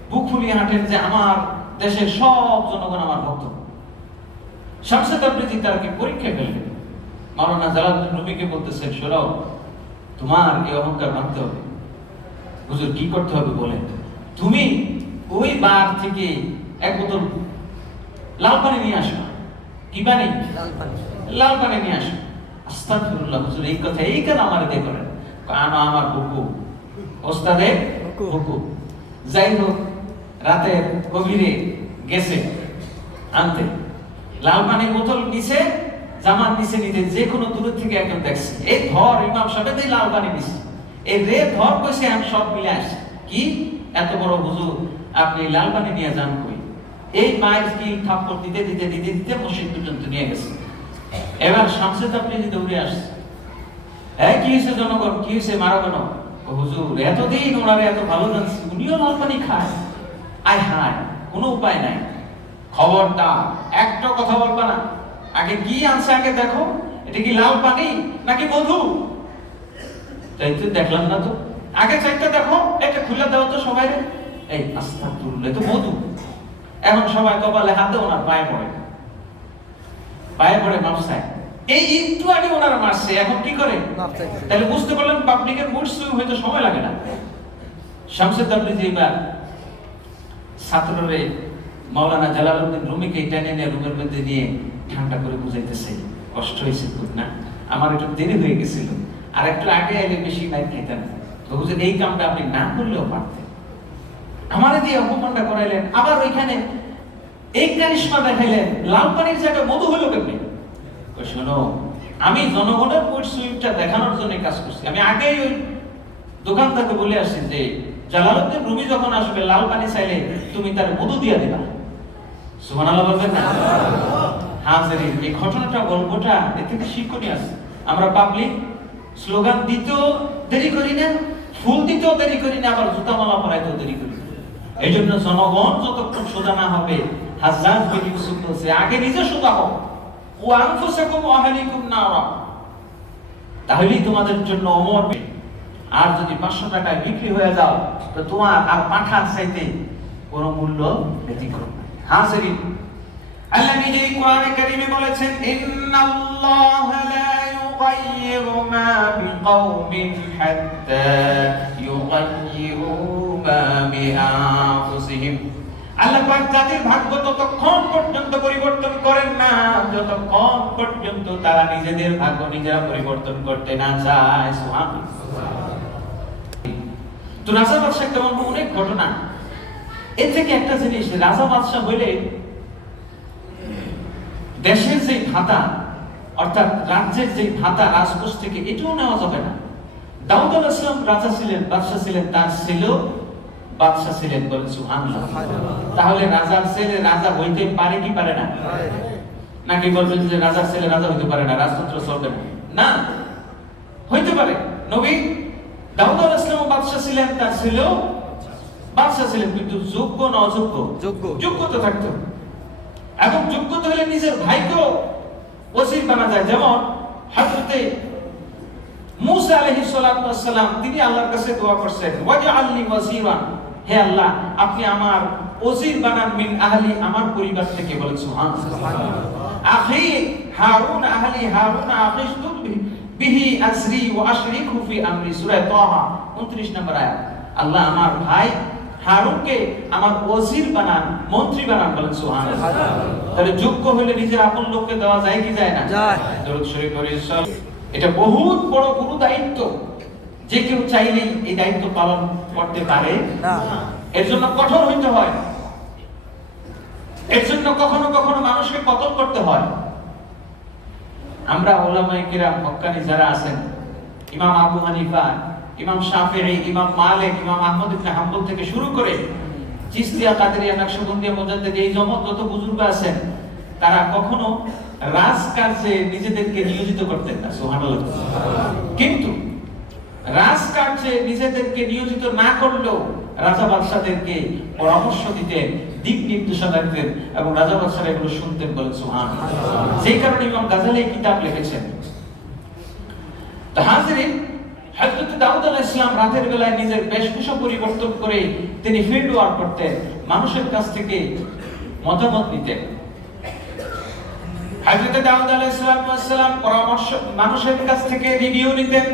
বুক ফুলিয়ে হাঁটেন যে আমার দেশের সব জনগণ আমার ভক্ত। শামস তাবরিজি তাকে পরীক্ষা ফেললেন। মাওলানা জালালউদ্দিন রুমিকে বলতেছেন, শোনো, তোমার এই অহংকার ভাঙতে হবে। হুজুর কি করতে হবে বলেন? তুমি ওই বার থেকে এক বোতল লাল পানি নিয়ে আসো। কি পানি? লাল পানি নিয়ে আসো। আস্তাগফিরুল্লাহ হুজুর, এই কথা এই কেন আমার দিয়ে করেন? আমার হুকুম, ওস্তাদের হুকুম। যাই হোক, রাতের গভীরে গেছে আনতে, লাল পানির বোতল নিচে, জামার নিচে নিতে, যে কোনো দূর থেকে একজন দেখছে, এই ধর ইমাম সাহেব এই লাল পানি দিছে, এই রে ধর কইছে, আমি সব মিলে আসছে। কি এত বড় হুজুর, আপনি লাল পানি নিয়ে যান কই? এই মায়ের কি থাপ্পড় দিতে দিতে দিতে দিতে মসজিদ পর্যন্ত নিয়ে গেছে। এবার শামস তাবরিজি দৌড়ে আসছে। এই কি হয়েছে জনগণ, কি হয়েছে, মারা কেন? হুজুর এতদিন ওনারে এত ভালো জানছি, উনিও লাল পানি খায়। আয় হায়, কোনো উপায় নাই। খবরদার একটা কথা বলবা না। আগে কি আনছে আগে দেখো, এটা কি লাল পানি নাকি মধু? তাই তো দেখলাম না তো, আগে চাইটা দেখো, এটা খুলে দাও তো সবাই। এই আস্তাগফিরুল্লাহ, তো মধু। এখন সবাই কপালে হাত দেয়, ওনার পায়ে পড়ে, পায়ে পড়ে মাপ চায়। এই একটু আগে ওনারা মারছে, এখন কি করে? তাহলে বুঝতে পারলেন পাবলিকের মুড সুইং হইতে সময় লাগে না। শামস তাবরিজি এবার ছাত্ররে মাওলানা জালালউদ্দিন রুমিকে টেনে নিয়ে রুমের মধ্যে নিয়ে ঠান্ডা করে বুঝাইতেছে, কষ্ট হয়েছে খুব না, আমার একটু দেরি হয়ে গেছিল, আর একটু আগে এলে বেশি মাইর খাইতেন। হুজুর এই কামটা আপনি না করলেও পারতেন, আমারে দিয়ে অপমানটা করাইলেন, আবার ওইখানে এই কারিশমা দেখাইলেন, লাল পানির জায়গায় মধু হলো কেমনে? শোনো, আমি জনগণের মুড সুইংটা দেখানোর জন্য কাজ করছি। আমি আগেই ওই দোকানদারকে বলে আসছি যে জালালউদ্দিন রুমি যখন আসবে লাল পানি চাইলে তুমি তার মধু দিয়ে দিবা। সুবহানাল্লাহ বলবেন না? হাজিরিন, এই ঘটনাটা, গল্পটা এতে শিক্ষণীয় আছে। আমরা পাবলিক স্লোগান দিতেও দেরি করি না, ফুল দিতেও দেরি করি না, আবার জুতা মালা পরাইতেও দেরি করি না। এই জন্য জনগণ যতক্ষণ সোজা না হবে, হাজ্জাজ বিন ইউসুফ বলছে আগে নিজে সোজা হও, ও আনফুসাকুম ওয়া আহলিকুম নারা, তাহলেই তোমাদের জন্য অমর। আর যদি 500 টাকায় বিক্রি হয়ে যাও, তো তোমার আর পাঠার চাইতে কোনো মূল্য ব্যতিক্রম নাই। হাজিরিন, আল্লাহ নিজেই কোরআনে কারীমে বলেছেন, ইন্নাল্লাহা লা ইউগাইয়িরু মা বিকাওমিন হাত্তা ইউগাইয়িরু মা বিআনফুসিহিম। আল্লাহ পাক জাতির ভাগ্য ততক্ষণ পর্যন্ত পরিবর্তন করেন না যতক্ষণ পর্যন্ত তারা নিজেদের ভাগ্য নিজেরা পরিবর্তন করতে না চায়। সুবহানাল্লাহ। তো রাজা বাদশাহ কেমন অনেক ঘটনা। এর থেকে একটা জিনিস, রাজা বাদশাহ হইলে দেশের যে ভাতা, অর্থাৎ রাজ্যের যে ভাতা রাজকোষ থেকে, এটাও নেওয়া যাবে না। দাউদ আলাইহিস সালাম রাজা ছিলেন, বাদশাহ ছিলেন, তার ছেলেও বাদশাহ ছিলেন, বলেন সুবহানাল্লাহ। তাহলে রাজার ছেলে রাজা হইতে পারে কি পারে না? নাকি বলবেন যে রাজার ছেলে রাজা হইতে পারে না, রাজতন্ত্র চলবে না? না, হইতে পারে। নবী দাউদ আলাইহিস সালাম বাদশাহ ছিলেন, তার ছেলেও বাদশাহ ছিলেন, কিন্তু যোগ্য না অযোগ্য? যোগ্যতা থাকতো। এবং যোগ্যতা হলে নিজের ভাইকেও ওজির বানা যায়। যেমন হযরতে মুসা আলাইহিস সালাম, তিনি আল্লাহর কাছে দোয়া করছেন, ওয়াজআলনি ওয়াজিরান, হে আল্লাহ আপনি আমার ওজির বানান মিন আহলি, আমার পরিবার থেকে, বলেন সুবহানাল্লাহ। আখি হারুন আহলি, হারুন আখিশতু বিহি আজরি ওয়া আশরিকহু ফি আমরি, সূরা তাহা 29 নম্বর আয়াত। আল্লাহ আমার ভাই হারুনকে আমার ওজির বানান, মন্ত্রী বানান, বলেন সুবহানাল্লাহ। তাহলে যোগ্য হলে নিজের আপন লোককে দেওয়া যায় কি যায় না? যায়। দরুদ শরীফ পড়ে এটা বহুত বড় গুরু দায়িত্ব, যে কেউ চাইলেই এই দায়িত্ব পালন করতে পারে না। এর জন্য কঠোর হইতে হয়, এর জন্য কখনো কখনো মানুষকে কতল করতে হয়। আমরা উলামায়ে কিরাম হক্কানি যারা আছেন, ইমাম আবু হানিফা, ইমাম শাফিঈ, ইমাম মালিক, ইমাম আহমদ ইবনে হাম্বল থেকে শুরু করে চিশতিয়া, কাদেরিয়া, নকশবন্দিয়া, মুজাদ্দিদ, এই যত বুজুর্গ আছেন, তারা কখনো রাজকার্যে নিজেদেরকে নিয়োজিত করতেন না, সুবহানাল্লাহ। কিন্তু রাজকার্যে নিজেদেরকে নিয়োজিত না করলেও রাজা বাদশাদেরকে পরামর্শ দিতেন, দিক নির্দেশনা দিতেন, এবং রাজা বাদশারা এগুলো শুনতেন, বলেন সুবহানাল্লাহ। যেই কারণে ইমাম গাজালি কিতাব লিখেছেন। তো হাজিরিন, হযরত দাউদ আলাইহিস সালাম রাতের বেলায় নিজের বেশভূষা পরিবর্তন করে তিনি ফিল্ড ওয়ার্ক করতেন, মানুষের কাছ থেকে মতামত নিতেন। হযরত দাউদ আলাইহিস সালাম পরামর্শ মানুষের কাছ থেকে রিভিউ নিতেন।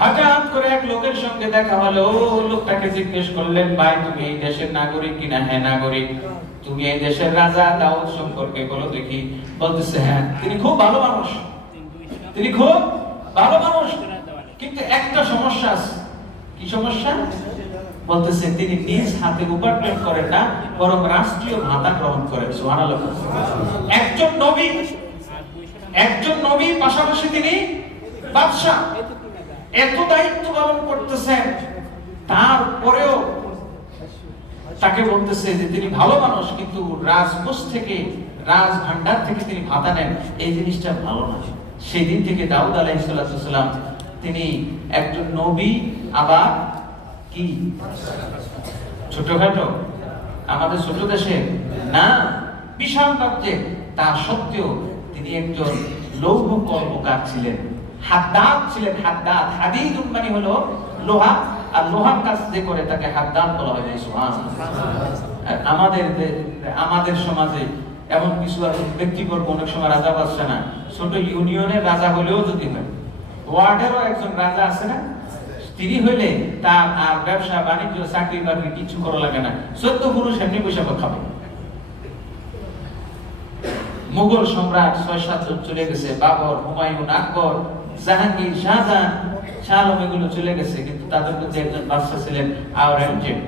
হঠাৎ করে এক লোকের সঙ্গে দেখা হলো, লোকটাকে জিজ্ঞেস করলেন, ভাই তুমি এই দেশের নাগরিক কিনা? হ্যাঁ নাগরিক। তুমি এই দেশের রাজা দাউদ সম্পর্কে বলো দেখি। বলতেছে হ্যাঁ, তিনি খুব ভালো মানুষ, তিনি খুব ভালো মানুষ, কিন্তু একটা সমস্যা আছে। কি সমস্যা? বলতেছে তিনি নিজ হাতে উপার্জন করেন না, বরং রাষ্ট্রীয় ভাতা গ্রহণ করেন, সুবহানাল্লাহ। একজন নবী পাশাপাশি তিনি বাদশা, এত দায়িত্ব পালন করতেছেন, তারপরেও তাকে বলতেছে যে তিনি ভালো মানুষ, কিন্তু রাজকোষ থেকে, রাজ ভান্ডার থেকে তিনি ভাতা নেন, এই জিনিসটা ভালো না। সেই দিন থেকে দাউদ আলাইহিস সালাম তিনি একজন নবী, আবার কি ছোটখাটো আমাদের ছোট দেশে না, বিশাল রাজ্যে, তা সত্ত্বেও তিনি একজন লৌহ কর্মকার ছিলেন, হাদ্দাদ ছিলেন। হাদ্দাদ, হাদিদুন মানে হলো লোহা, আর লোহার কাজ যে করে তাকে হাদ্দাদ বলা হয়, সুবহানাল্লাহ। আমাদের সমাজে এমন কিছু ব্যক্তিবর্গ অনেক সময় রাজা বাদশা না, ছোট ইউনিয়নের রাজা হলেও যদি হয়, ওয়ার্ডেরও একজন রাজা আছে না, তিনি হইলে তার আর ব্যবসা বাণিজ্য চাকরি বাকরি কিছু করা লাগে না, 14 পুরুষ এমনি পয়সা খাবে। মুঘল সম্রাট 6-7 জন চলে গেছে, বাবর, হুমায়ুন, আকবর, জাহাঙ্গীর, শাহজাহান, শাহ আলম, এগুলো চলে গেছে, কিন্তু তাদের মধ্যে একজন বাদশা ছিলেন আওরঙ্গজেব,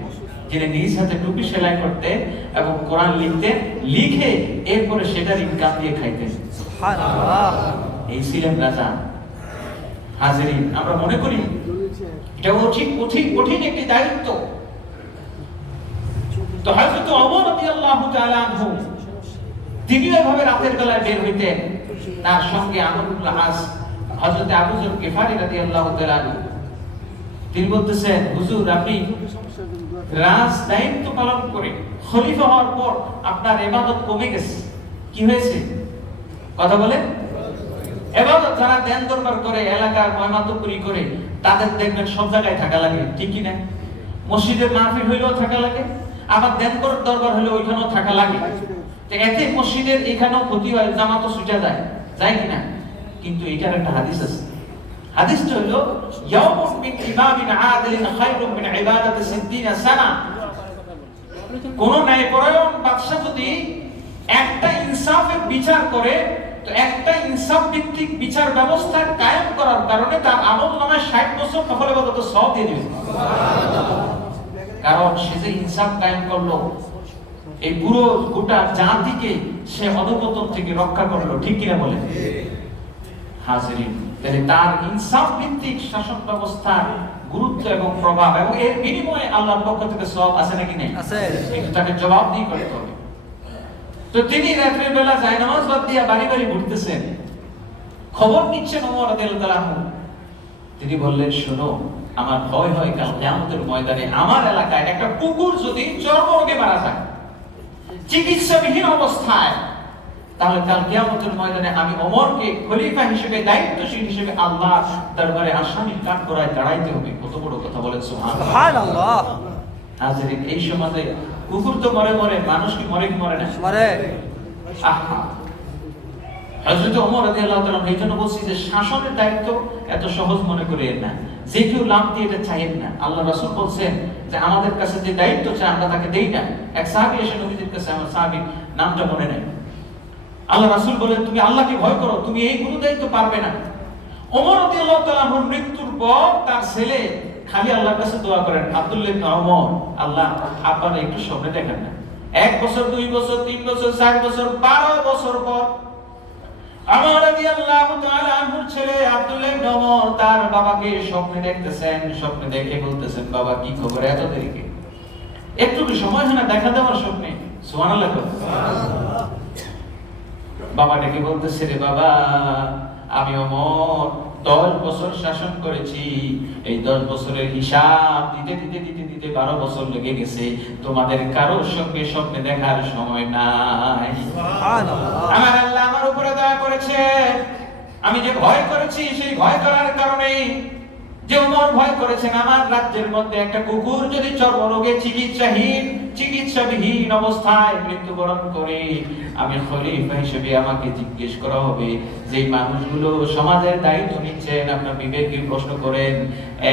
যিনি নিজ হাতে টুপি সেলাই করতেন এবং কোরআন লিখতেন, লিখে এরপরে সেটার ইনকাম দিয়ে খাইতেন, সুবহানাল্লাহ। এই ছিলেন রাজা। হাজিরিন, আমরা মনে করি এটা কঠিন একটি দায়িত্ব। তো হযরত ওমর রাদিয়াল্লাহু তাআলা আনহু তিনি এভাবে রাতের বেলায় বের হইতেন, তার সঙ্গে আমরুল আস, হযরত আবু যর গিফারি রাদিয়াল্লাহু তাআলা আনহু, তিনি বলতেছেন, হুজুর আপনি রাজ দায়িত্ব পালন করে খলিফা হওয়ার পর আপনার ইবাদত কমে গেছে। কি হয়েছে? কথা বলে। ইবাদত যারা দেন দরবার করে, এলাকার ময়মাতপুরি করে, তাদের দেখবেন সব জায়গায় থাকা লাগে, ঠিক কি না? মসজিদের মাহফিল হইলেও থাকা লাগে, আবার দেন দরবার হলে ওইখানেও থাকা লাগে। তো এতে মসজিদের এখানেও ক্ষতি হয়, জামাতও ছুটে যায়, যায় কিনা? কিন্তু এটার একটা হাদিস আছে। হাদিসটা হলো, ইয়াউমুন মিন ইমামিন আদিলিন খায়রুম মিন ইবাদাতি 60 সানা। কোন ন্যায়পরায়ণ বাদশা যদি একটা ইনসাফের বিচার করে, তো একটা ইনসাফ ভিত্তিক বিচার ব্যবস্থা কায়েম করার কারণে তার আমলনামায় 60 বছর নফল ইবাদত সওয়াব দিয়ে দিবে, কারণ সে যে ইনসাফ কায়েম করলো, এই পুরো গোটা জাতিকে সে অধঃপতন থেকে রক্ষা করলো, ঠিক কিনা বলেন? হাজিরিন, তাহলে তার ইনসাফ ভিত্তিক শাসন ব্যবস্থার গুরুত্ব এবং প্রভাব, এবং এর বিনিময়ে আল্লাহর পক্ষ থেকে সওয়াব আছে নাকি নেই? আছে। কিন্তু তাকে জবাবদিহি করতে হবে। তো তিনি রাতের বেলা জায়নামাজ বাদ দিয়ে বাড়ি বাড়ি ঘুরতেছেন, খবর নিচ্ছেন ওমর রাদিয়াল্লাহু তাআলা আনহু। তিনি বললেন, শোনো, আমার ভয় হয় কাল কিয়ামতের ময়দানে আমার এলাকায় একটা কুকুর যদি চর্মরোগে মারা যায়, চিকিৎসাবিহীন অবস্থায়, তাহলে কাল কিয়ামতের ময়দানে আমি ওমরকে খলিফা হিসেবে, দায়িত্বশীল হিসেবে আল্লাহ দরবারে আসামির কাঠগড়ায় দাঁড়াইতে হবে। কত বড় কথা বলেন, সুবহানাল্লাহ। হাজিরিন, এই সমাজে কুকুর তো মরে মরে, মানুষ কি মরে কি মরে না? মরে। আহা, হযরত ওমর রাদিয়াল্লাহু তাআলা, এই জন্য বলছি যে শাসনের দায়িত্ব এত সহজ মনে করেন না, যে কেউ লাভ দিয়ে এটা চাইেন না। আল্লাহ রাসূল বলছেন যে আমাদের কাছে যে দায়িত্ব চাই আমরা তাকে দেই না। এক সাহাবী এসে নবীজির কাছে, আমার সাহাবীর নামটা মনে নাই, আল্লাহ রাসূল বলেন তুমি আল্লাহকে ভয় করো, তুমি এই কোনো দায়িত্ব পারবে না। ওমর রাদিয়াল্লাহু তাআলা আনহুর মৃত্যুর পর তার ছেলে খালি আল্লাহর কাছে দোয়া করেন, আব্দুল্লাহ ইবনে ওমর, আল্লাহ আপনারা একটু স্বপ্নে দেখেন না। 1 বছর 2 বছর 3 বছর 4 বছর 12 বছর পর ওমর রাদিয়াল্লাহু তাআলা আনহুর ছেলে আব্দুল্লাহ ইবনে ওমর তার বাবাকে স্বপ্নে দেখতেছেন। স্বপ্নে দেখে বলতেছেন, বাবা কি খবর এত দেরিকে? একটু কি সময় হয় না দেখা দেওয়ার স্বপ্নে? সুবহানাল্লাহ। বাবা ডেকে বলতেছে, রে বাবা, আমি ওমর 10 বছর শাসন করেছি, এই 10 বছরের হিসাব দিতে দিতে দিতে দিতে 12 বছর লেগে গেছে, তোমাদের কারোর সঙ্গে স্বপ্নে দেখার সময় নাই। আমার আল্লাহ আমার উপরে দয়া করেছে, আমি যে ভয় করেছি সেই ভয় করার কারণে যে ওমর ভয় করেছেন আমার রাজ্যের মধ্যে একটা কুকুর যদি চর্মরোগে চিকিৎসাবিহীন অবস্থায় মৃত্যুবরণ করে, আমি খলিফা হিসেবে আমাকে জিজ্ঞেস করা হবে যে মানুষগুলো সমাজের দায়িত্ব নিচ্ছেন, আপনার বিবেককে প্রশ্ন করেন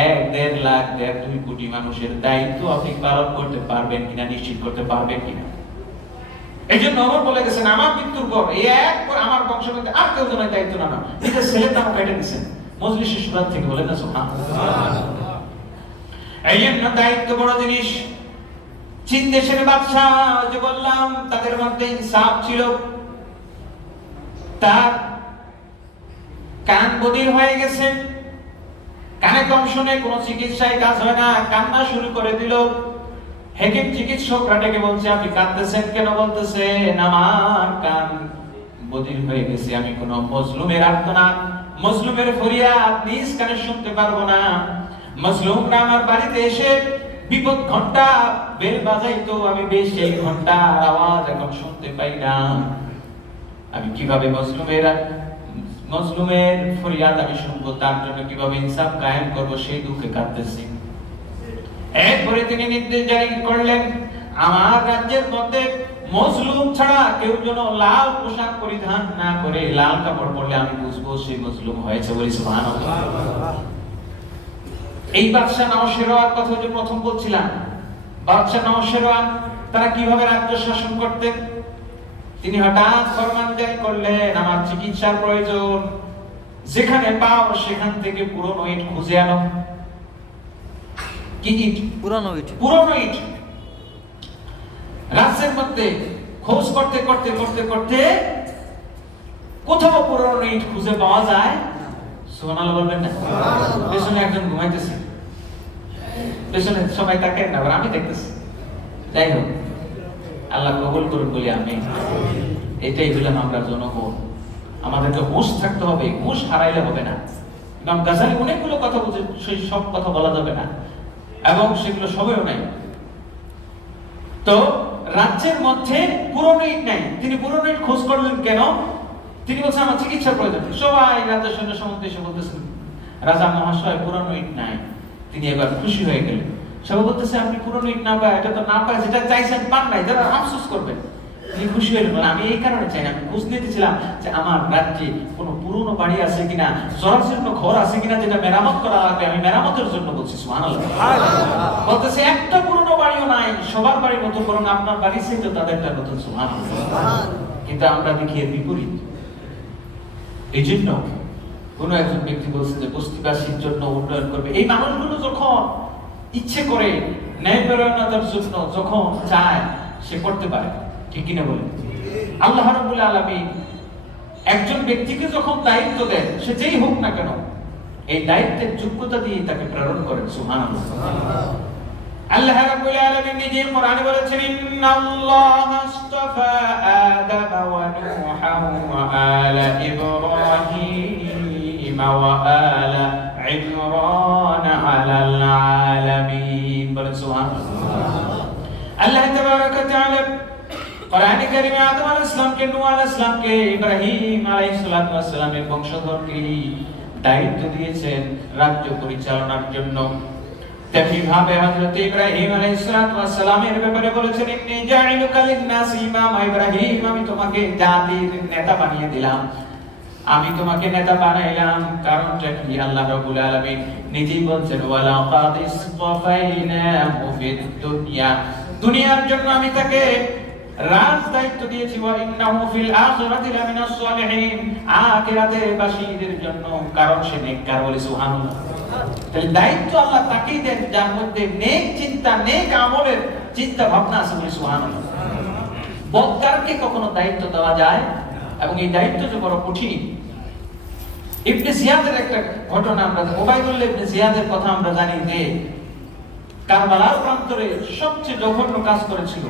1-1.5 লাখ 1.5-2 কোটি মানুষের দায়িত্ব আপনি পালন করতে পারবেন কিনা, নিশ্চিত করতে পারবেন কিনা। এই জন্য ওমর বলে গেছেন আমার মৃত্যুর পর এই আমার বংশের মধ্যে আর কেউ যেন দায়িত্ব না নাও। নিজের ছেলের নাম কেটে দিচ্ছেন মজলিসের সুরাত থেকে, বলেন না সুবহানাল্লাহ। এই জন্য দায়িত্ব বড় জিনিস। চীন দেশের বাদশা, যে বললাম তাদের মধ্যে ইনসাফ ছিল, তার কান বধির হয়ে গেছে, কানে কম শুনে কোনো চিকিৎসায় কাজ হয় না, কান্না শুরু করে দিল। হেকিম চিকিৎসকরা ডেকে বলছে, আপনি কাঁদতেছেন কেন? বলতেছেন আমার কান বধির হয়ে গেছে, আমি কোনো মজলুমের আর্তনাদ, মজলুমের ফরিয়াদ নিজ কানে শুনতে পারবো না। মজলুমরা আমার বাড়িতে এসে বিপদ ঘন্টা বেল বাজাইতো, আমি বেশ সেই ঘন্টার আওয়াজ এখন শুনতে পাই না। আমি কিভাবে মজলুমের ফরিয়াদ আমি শুনবো, তার জন্য কিভাবে ইনসাফ কায়েম করবো সেই দুঃখে কাঁদতেছি। এরপরে তিনি নির্দেশ জারি করলেন, আমার রাজ্যের মধ্যে মজলুম ছাড়া কেউ যেন লাল পোশাক পরিধান না করে, লাল কাপড় পরলে আমি বুঝবো সেই মজলুম হয়েছে। বলি সুবহানাল্লাহ। এই বাদশা নওশেরওয়ার কথা যে প্রথম বলছিলাম, বাদশা নওশেরওয়ার তারা কিভাবে রাজ্য শাসন করতেন, তিনি হঠাৎ ফরমান জারি করলেন, আমার চিকিৎসার প্রয়োজন, যেখানে পাও সেখান থেকে পুরনো ইট খুঁজে আনো। কি ইট? পুরনো ইট। পুরনো ইট। রাজ্যের মধ্যে খোঁজ করতে করতে করতে করতে কোথাও পুরনো ইট খুঁজে পাওয়া যায়? সুবহানাল্লাহ বলবেন না? পেছনে একজন ঘুমাইতেছে, পেছনে সবাই তাকেন না, আমি দেখতেছি। যাই হোক, আল্লাহ কবুল করুন বলি আমি। এটাই হলাম আমরা জনগণ। আমাদেরকে হুঁশ থাকতে হবে, হুঁশ হারাইলে হবে না। ইমাম গাজালি অনেকগুলো কথা বলছে, সেই সব কথা বলা যাবে না এবং সেগুলো সবেও নাই। তো রাজ্যের মধ্যে পুরনো ইট নাই, তিনি পুরনো ইট খোঁজ করলেন কেন? তিনি বলছেন আমার চিকিৎসার প্রয়োজন। সবাই রাজার সৈন্য সম্বন্ধে এসে বলতেছেন, রাজা মহাশয় পুরনো ইট নাই। তিনি এবার খুশি হয়ে গেলেন। সবাই বলতেছে আপনি পুরনো ইট না পায়, এটা তো না পায়, যেটা চাইছেন পান নাই, যারা আফসোস করবেন। তিনি খুশি হলেন, আমি এই কারণে চাই না, আমি খোঁজ নিতেছিলাম যে আমার রাজ্যে কোনো পুরনো বাড়ি আছে কিনা, জরাজীর্ণ ঘর আছে কিনা, যেটা মেরামত করা লাগবে, আমি মেরামতের জন্য বলছি। সুবহানাল্লাহ। বলতেছে একটা পুরনো বাড়িও নাই, সবার বাড়ি নতুন, বরং আপনার বাড়ি ছিল তাদেরটা নতুন। সুবহানাল্লাহ। কিন্তু আমরা দেখি এর বিপরীত। এই জন্য কোন একজন ব্যক্তি বলছে যে বস্তিবাসীর জন্য উন্নয়ন করবে। এই মানুষগুলো যখন ইচ্ছে করে ন্যায়পরায়ণতার জন্য যখন চায় সে করতে পারে, ঠিক কিনা বলে? আল্লাহ রাব্বুল আলামিন একজন ব্যক্তিকে যখন দায়িত্ব দেন, সে যেই হোক না কেন, এই দায়িত্বের যোগ্যতা দিয়ে তাকে প্রেরণ করেন। সুবহানাল্লাহ। আল্লাহ রাব্বুল আলামিন নিজে কোরআনে বলেছেন, ইন্নাল্লাহা আস্তাফা আদাম ওয়া নূহা ওয়া আলা ইব্রাহিম ওয়া আলা ইমরান আলাল আলামিন। বলেন সুবহানাল্লাহ। আল্লাহ তাবারাকা ওয়া তাআলা কোরআনে কারীমে আদম আলাইহিস সালামকে, নূহ আলাইহিস সালামকে, ইব্রাহিম আলাইহিস সালামের বংশধরকে দায়িত্ব দিয়েছেন রাজ্য পরিচালনার জন্য। তেমনি ভাবে হযরত ইব্রাহিম আলাইহিস সালামের ব্যাপারে বলেছেন, ইন্নী জাইলুকা লিন-নাসি ইমামা, ইব্রাহিম আমি তোমাকে জাতির নেতা বানিয়ে দিলাম। আমি তোমাকে নেতা বানাইলাম, কারণটা কি? আল্লাহ রাব্বুল আলামিন নিজেই বলছেন, ওয়ালা কাদ ইসতাফাইনাহু ফিদ দুনিয়া, দুনিয়ার জন্য আমি তাকে রাজ দায়িত্ব দিয়েছি, ওয়া ইন্নাহু ফিল আখিরাতি লামিনাস সালিহিন, আখিরাতে বাসীদের জন্য, কারণ সে নেককার। বলি সুবহানাল্লাহ। তাহলে দায়িত্ব আল্লাহ তাকেই দেন যার মধ্যে নেক চিন্তা, নেক আমলের চিন্তা ভাবনা আছে। বলি সুবহানাল্লাহ। বদকারকে কখনো দায়িত্ব দেওয়া যায়, এবং এই দায়িত্ব যে বড় কঠিন। ইবনে জিয়াদের একটা ঘটনা আমরা, ওবাইদুল্লাহ ইবনে জিয়াদের কথা আমরা জানি যে কারবালার প্রান্তরে সবচেয়ে জঘন্য কাজ করেছিল।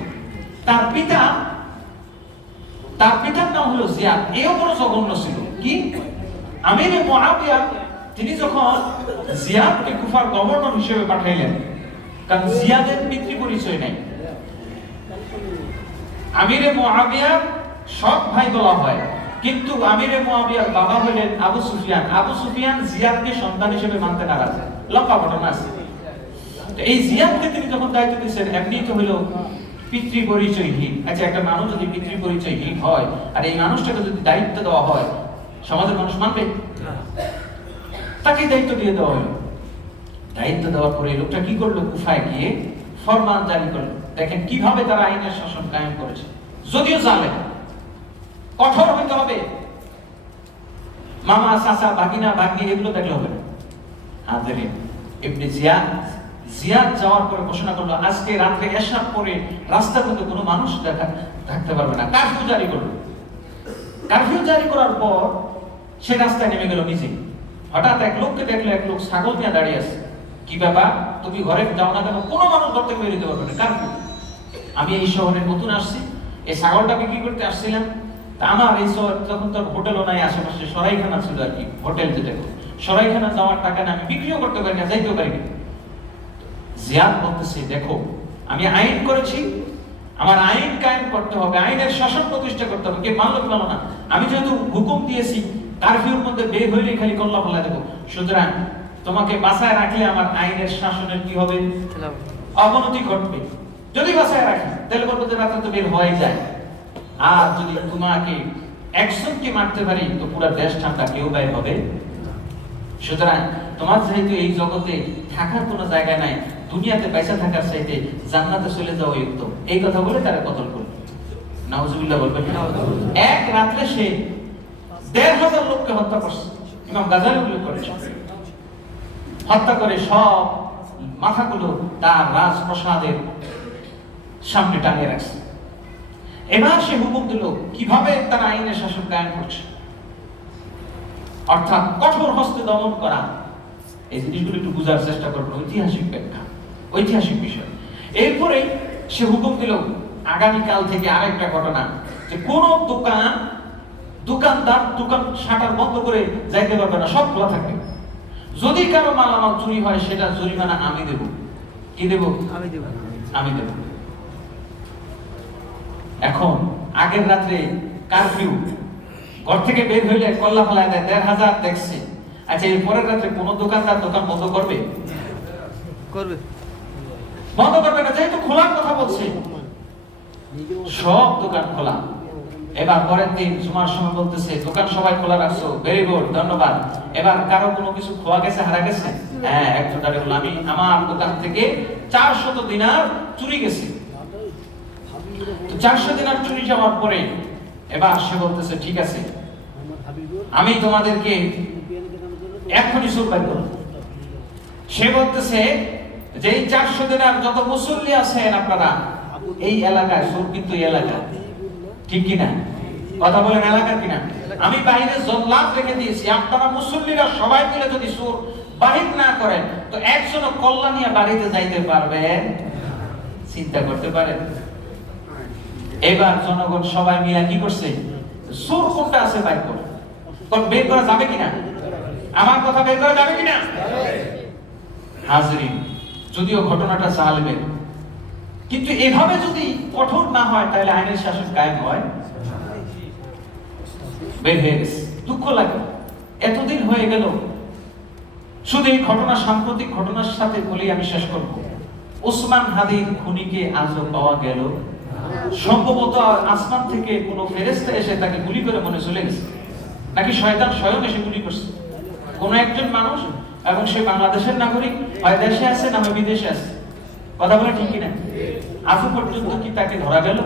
তার পিতার নাম হলো জিয়াদ। এও বড় জঘন্য ছিল কি, আমির মুআবিয়া তিনি যখন জিয়াদকে কুফার গভর্নর হিসেবে পাঠাইলেন, কারণ জিয়াদের পিতৃ পরিচয় নাই। আমির মুআবিয়া সৎ ভাই বলা হয়, কিন্তু আমির মুআবিয়ার বাবা হলেন আবু সুফিয়ান। আবু সুফিয়ান জিয়াদকে সন্তান হিসেবে মানতে নারাজ। লম্বা ঘটনা আছে। তো এই জিয়াদকে তিনি যখন দায়িত্ব দিয়েছেন, এমনি তো হলো পিতৃ পরিচয়হীন। আচ্ছা, একটা মানুষ যদি পিতৃ পরিচয়হীন হয় আর এই মানুষটাকে যদি দায়িত্ব দেওয়া হয়, সমাজের মানুষ মানবে? তাকে দায়িত্ব দিয়ে দেওয়া হলো। দায়িত্ব দেওয়ার পরে লোকটা কি করলো, কুফায় গিয়ে ফরমান জারি করলো। দেখেন কিভাবে তারা আইনের শাসন কায়েম করেছে। যদিও জালেম, কঠোর হইতে হবে। মামা, চাচা, ভাগিনা, ভাগ্নি এগুলো দেখলে হবে না। হাজিরিন, ইবনে জিয়াদ যাওয়ার পরে ঘোষণা করলো, আজকে রাত্রে এশার পরে রাস্তার মধ্যে কোনো মানুষ থাকতে পারবে না। কারফিউ জারি করলো। কারফিউ জারি করার পর সে রাস্তায় নেমে গেল নিজে। হঠাৎ এক লোককে দেখলো, এক লোক ছাগল নিয়ে দাঁড়িয়ে আছে। কি ব্যাপার, তুমি ঘরে যাও না কেন? কোনো মানুষ ঘর থেকে বেরোতে পারবে না, কারফিউ। আমি এই শহরে নতুন আসছি, এই ছাগলটা বিক্রি করতে আসছিলাম। তা আমার এই শহর তখন তো হোটেলও নাই, আশেপাশে সরাইখানা ছিল আর কি, হোটেল যেটা, সরাইখানা যাওয়ার টাকা না, আমি বিক্রিও করতে পারি না, যাইতেও পারি না। জিয়াদ বলতেছে, দেখো আমি আইন করেছি, আমার আইন কায়েম করতে হবে, আইনের শাসন প্রতিষ্ঠা করতে হবে। কে মানলো কি মানলো না, আমি যেহেতু হুকুম দিয়েছি কারফিউর মধ্যে বের হইলে খালি কল্লা ফেলা দেবো, সুতরাং তোমাকে বাঁচায় রাখলে আমার আইনের শাসনের কি হবে, অবনতি ঘটবে। যদি বাঁচায় রাখি তাহলে বলবো যে রাতে তো বের হয়ে যায়, আর যদি তোমাকে একজনকে মারতে পারি তো পুরো দেশ ঠান্ডা, কেউ বের হবে। সুতরাং তোমার যেহেতু এই জগতে থাকার কোনো জায়গা নাই, দুনিয়াতে পয়সা থাকার চাইতে জান্নাতে চলে যাওয়া উত্তম। এই কথা বলে তারা কতল করল। নাউজুবিল্লাহ বলবেন। এক রাত্রে সে ১,৫০০ লোককে হত্যা করছে। ইমাম গাজালি উল্লেখ করেছেন। হত্যা করে সব মাথাগুলো তার রাজপ্রাসাদের সামনে টানিয়ে রাখছে। এবার সে হুকুম দিল কিভাবে তারা আইনের শাসন কায়েম করছে, অর্থাৎ কঠোর হস্তে দমন করা। এই জিনিসগুলো একটু বোঝার চেষ্টা করবো, ঐতিহাসিক ব্যাখ্যা, ঐতিহাসিক বিষয়। এরপরে সে হুকুম দিল আগামীকাল থেকে আরেকটা ঘটনা, যে কোন দোকানদার দোকান শাটার বন্ধ করে যাইতে পারবে না, সব খোলা থাকবে। যদি কারো মালামাল চুরি হয় সেটা জরিমানা আমি দেব। কি দেব? আমি দেব। এখন আগের রাত্রে কারফিউ, ঘর থেকে বের হইলে কল্লা ফেলায় দেয়, ১,৫০০ দেখছে। আচ্ছা, এর পরের রাত্রে কোন দোকানদার দোকান বন্ধ করবে? বন্ধ করবে না, যেহেতু খোলার কথা বলছে, সব দোকান খোলা। এবার পরের দিন জুমার সময় বলতেছে, দোকান সবাই খোলা রাখছো, ভেরি গুড, ধন্যবাদ। এবার কারো কোনো কিছু খোয়া গেছে, হারা গেছে? হ্যাঁ, একজন দাঁড়িয়ে বলল, আমি আমার দোকান থেকে ৪০০ দিনার চুরি গেছে। ৪০০ দিনার চুরি যাওয়ার পরে এবার সে বলতেছে, ঠিক আছে, আমি তোমাদেরকে এখনই চোর বাইর করব। সে বলতেছে যে এই ৪০০ দিনার যত মুসল্লি আছেন আপনারা এই এলাকায়, চোর কিন্তু এই এলাকা, ঠিক কিনা? কথা বলেন, এলাকার কিনা? আমি বাইরে জল্লাদ রেখে দিয়েছি, আপনারা মুসল্লিরা সবাই মিলে যদি চোর বাহির না করেন তো একজনও কল্লা নিয়ে বাড়িতে যাইতে পারবে? চিন্তা করতে পারেন। এবার জনগণ সবাই মিলে কি করছে, চোর কোনটা আছে বাইর করে, বের করা যাবে কিনা? আমার কথা বের করা যাবে কিনা? হাজরিন, যদিও ঘটনাটা জালেমের, কিন্তু এভাবে যদি কঠোর না হয় তাহলে আইনের শাসন কায়েম হয়? বের হয়ে গেছে, দুঃখ লাগে। এতদিন হয়ে গেল। শুধু এই ঘটনা, সাম্প্রতিক ঘটনার সাথে বলি আমি শেষ করব। ওসমান হাদির খুনিকে আজও পাওয়া গেল। সম্ভবত আসমান থেকে কোনো ফেরেশতা এসে তাকে গুলি করে মনে চলে গেছে। নাকি শয়তান স্বয়ং এসে গুলি করছে? কোন একজন মানুষ, এবং সে বাংলাদেশের নাগরিক, হয় দেশে আছে না হয় বিদেশে আছে। কথা বলে ঠিক কিনা? আজ পর্যন্ত কি তাকে ধরা গেল?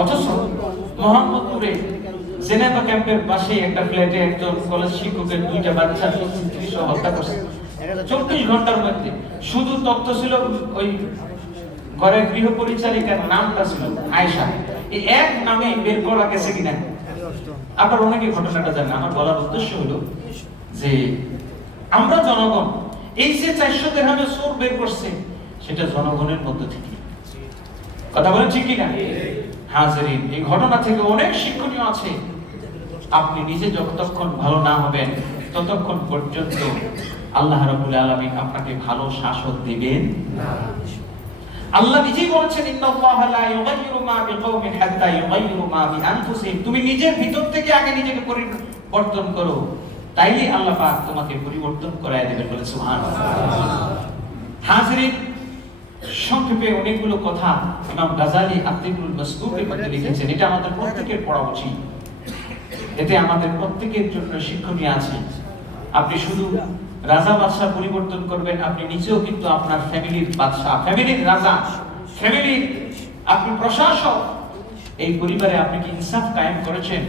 অথচ মোহাম্মদপুরে জেনেভা ক্যাম্পের পাশে একটা ফ্ল্যাটে একজন কলেজ শিক্ষকের 2টা বাচ্চা স্ত্রী সহ হত্যা করছে 24 ঘন্টার মধ্যে। শুধু তথ্য ছিল ওই ঘরের গৃহ পরিচারিকার নামটা ছিল আয়েশা। এই এক নামে বের করা গেছে কিনা? আবার অনেকে ঘটনাটা জানেন। আমার বলার উদ্দেশ্য হলো যে আমরা জনগণ এই যে 400 দিরহামের চোর বের করছে, সেটা জনগণের মধ্য থেকে। কথা বলেন ঠিক কিনা? হাজিরিন, এই ঘটনা থেকে অনেক শিক্ষণীয় আছে। আপনি নিজে যতক্ষণ ভালো না হবেন ততক্ষণ পর্যন্ত আল্লাহ রাব্বুল আলামিন আপনাকে ভালো শাসক দিবেন না। আল্লাহ নিজেই বলেছেন, ইন্নাল্লাহা লা ইউগাইয়িরু মা বিকওমিন হাত্তা ইউগাইয়িরু মা বিআনফুসিহিম। তুমি নিজের ভিতর থেকে আগে নিজেকে পরিবর্তন করো, তাইলে আল্লাহ পাক তোমাকে পরিবর্তন করায় দিবেন। বলে সুবহানাল্লাহ। হাজিরিন, সংক্ষেপে অনেকগুলো কথা ইমাম গাজালি আত-তিবুল মাসদুকের মধ্যে লিখেছেন। এটা আমাদের প্রত্যেকের পড়া উচিত। এতে আমাদের প্রত্যেকের জন্য শিক্ষণীয় আছে। আপনি শুধু রাজা বাদশা পরিবর্তন করবেন, আপনি নিজেও কিন্তু আপনার ফ্যামিলির বাদশা, ফ্যামিলির রাজা, ফ্যামিলির আপনি প্রশাসক। এই পরিবারে আপনি কি ইনসাফ কায়েম করেছেন?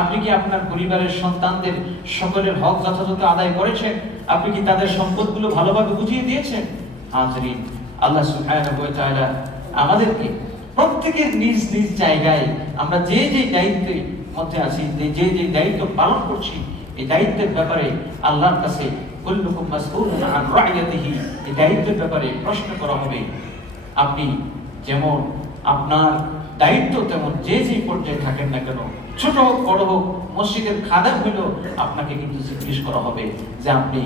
আপনি কি আপনার পরিবারের সন্তানদের সকলের হক যথাযথ আদায় করেছেন? আপনি কি তাদের সম্পদগুলো ভালোভাবে বুঝিয়ে দিয়েছেন? হাজিরিন, আল্লাহ সুবহানাহু ওয়া তাআলা আমাদেরকে প্রত্যেকের নিজ নিজ জায়গায় আমরা যে যে দায়িত্বের মধ্যে আছি, যে যে দায়িত্ব পালন করছি, এই দায়িত্বের ব্যাপারে আল্লাহর কাছে কুল্লুকুম মাসউলুন আন রাইয়াতিহি, এই দায়িত্বের ব্যাপারে প্রশ্ন করা হবে। আপনি যেমন আপনার দায়িত্ব তেমন যে যে পর্যায়ে থাকেন না কেন, ছোট হোক বড় হোক, মসজিদের খাদেম হইলেও আপনাকে কিন্তু জিজ্ঞেস করা হবে যে আপনি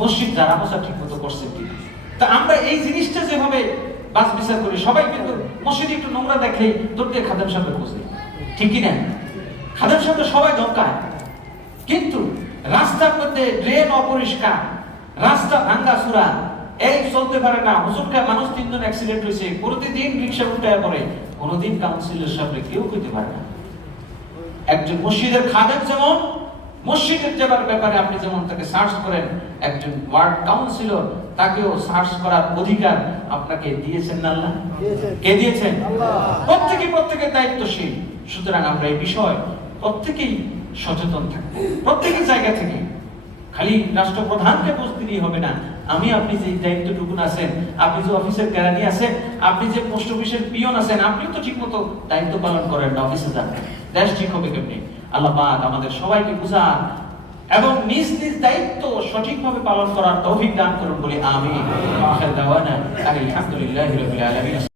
মসজিদ জানা মোছা ঠিক মতো করছেন কিনা। তা আমরা এই জিনিসটা যেভাবে বাস বিচার করি, সবাই কিন্তু মসজিদে একটু নোংরা দেখে দৌড় দিয়ে খাদেম সাহেবের খোঁজে, ঠিক কিনা? খাদেম সাহেব সবাই ধমকায়, কিন্তু রাস্তার মধ্যে ড্রেন অপরিষ্কার, রাস্তা ভাঙ্গাচুরা, এই চলতে পারে না, হুজুরকে মানুষ 3 জন অ্যাক্সিডেন্ট হয়েছে, প্রতিদিন রিকশা উল্টায় পড়ে, কোনোদিন কাউন্সিলর সামনে কেউ কইতে পারে না। একজন মসজিদের খাদেম যেমন মসজিদের যাবার ব্যাপারে আপনি যেমন তাকে সার্চ করেন, একজন ওয়ার্ড কাউন্সিলর তাকেও সার্চ করার অধিকার আপনাকে দিয়েছেন না আল্লাহ? কে দিয়েছেন? আল্লাহ। প্রত্যেকের দায়িত্বশীল। সুতরাং আমরা এই বিষয় প্রত্যেকেই সচেতন থাকবো, প্রত্যেকের জায়গা থেকে। খালি রাষ্ট্রপ্রধানকে দোষ দিলেই হবে না। আমি আপনি যে দায়িত্বটুকুন আছেন, আপনি যে অফিসের কেরানি আছেন, আপনি যে পোস্ট অফিসের পিয়ন আছেন, আপনিও তো ঠিক মতো দায়িত্ব পালন করেন না, অফিসে যান, দেশ ঠিক হবে কেমনি? আল্লাহ পাক আমাদের সবাইকে বুঝান এবং নিজ নিজ দায়িত্ব সঠিকভাবে পালন করার তৌফিক দান করুন বলে আমিন। আখির দাওয়ানা আলহামদুলিল্লাহি রাব্বিল আলামিন।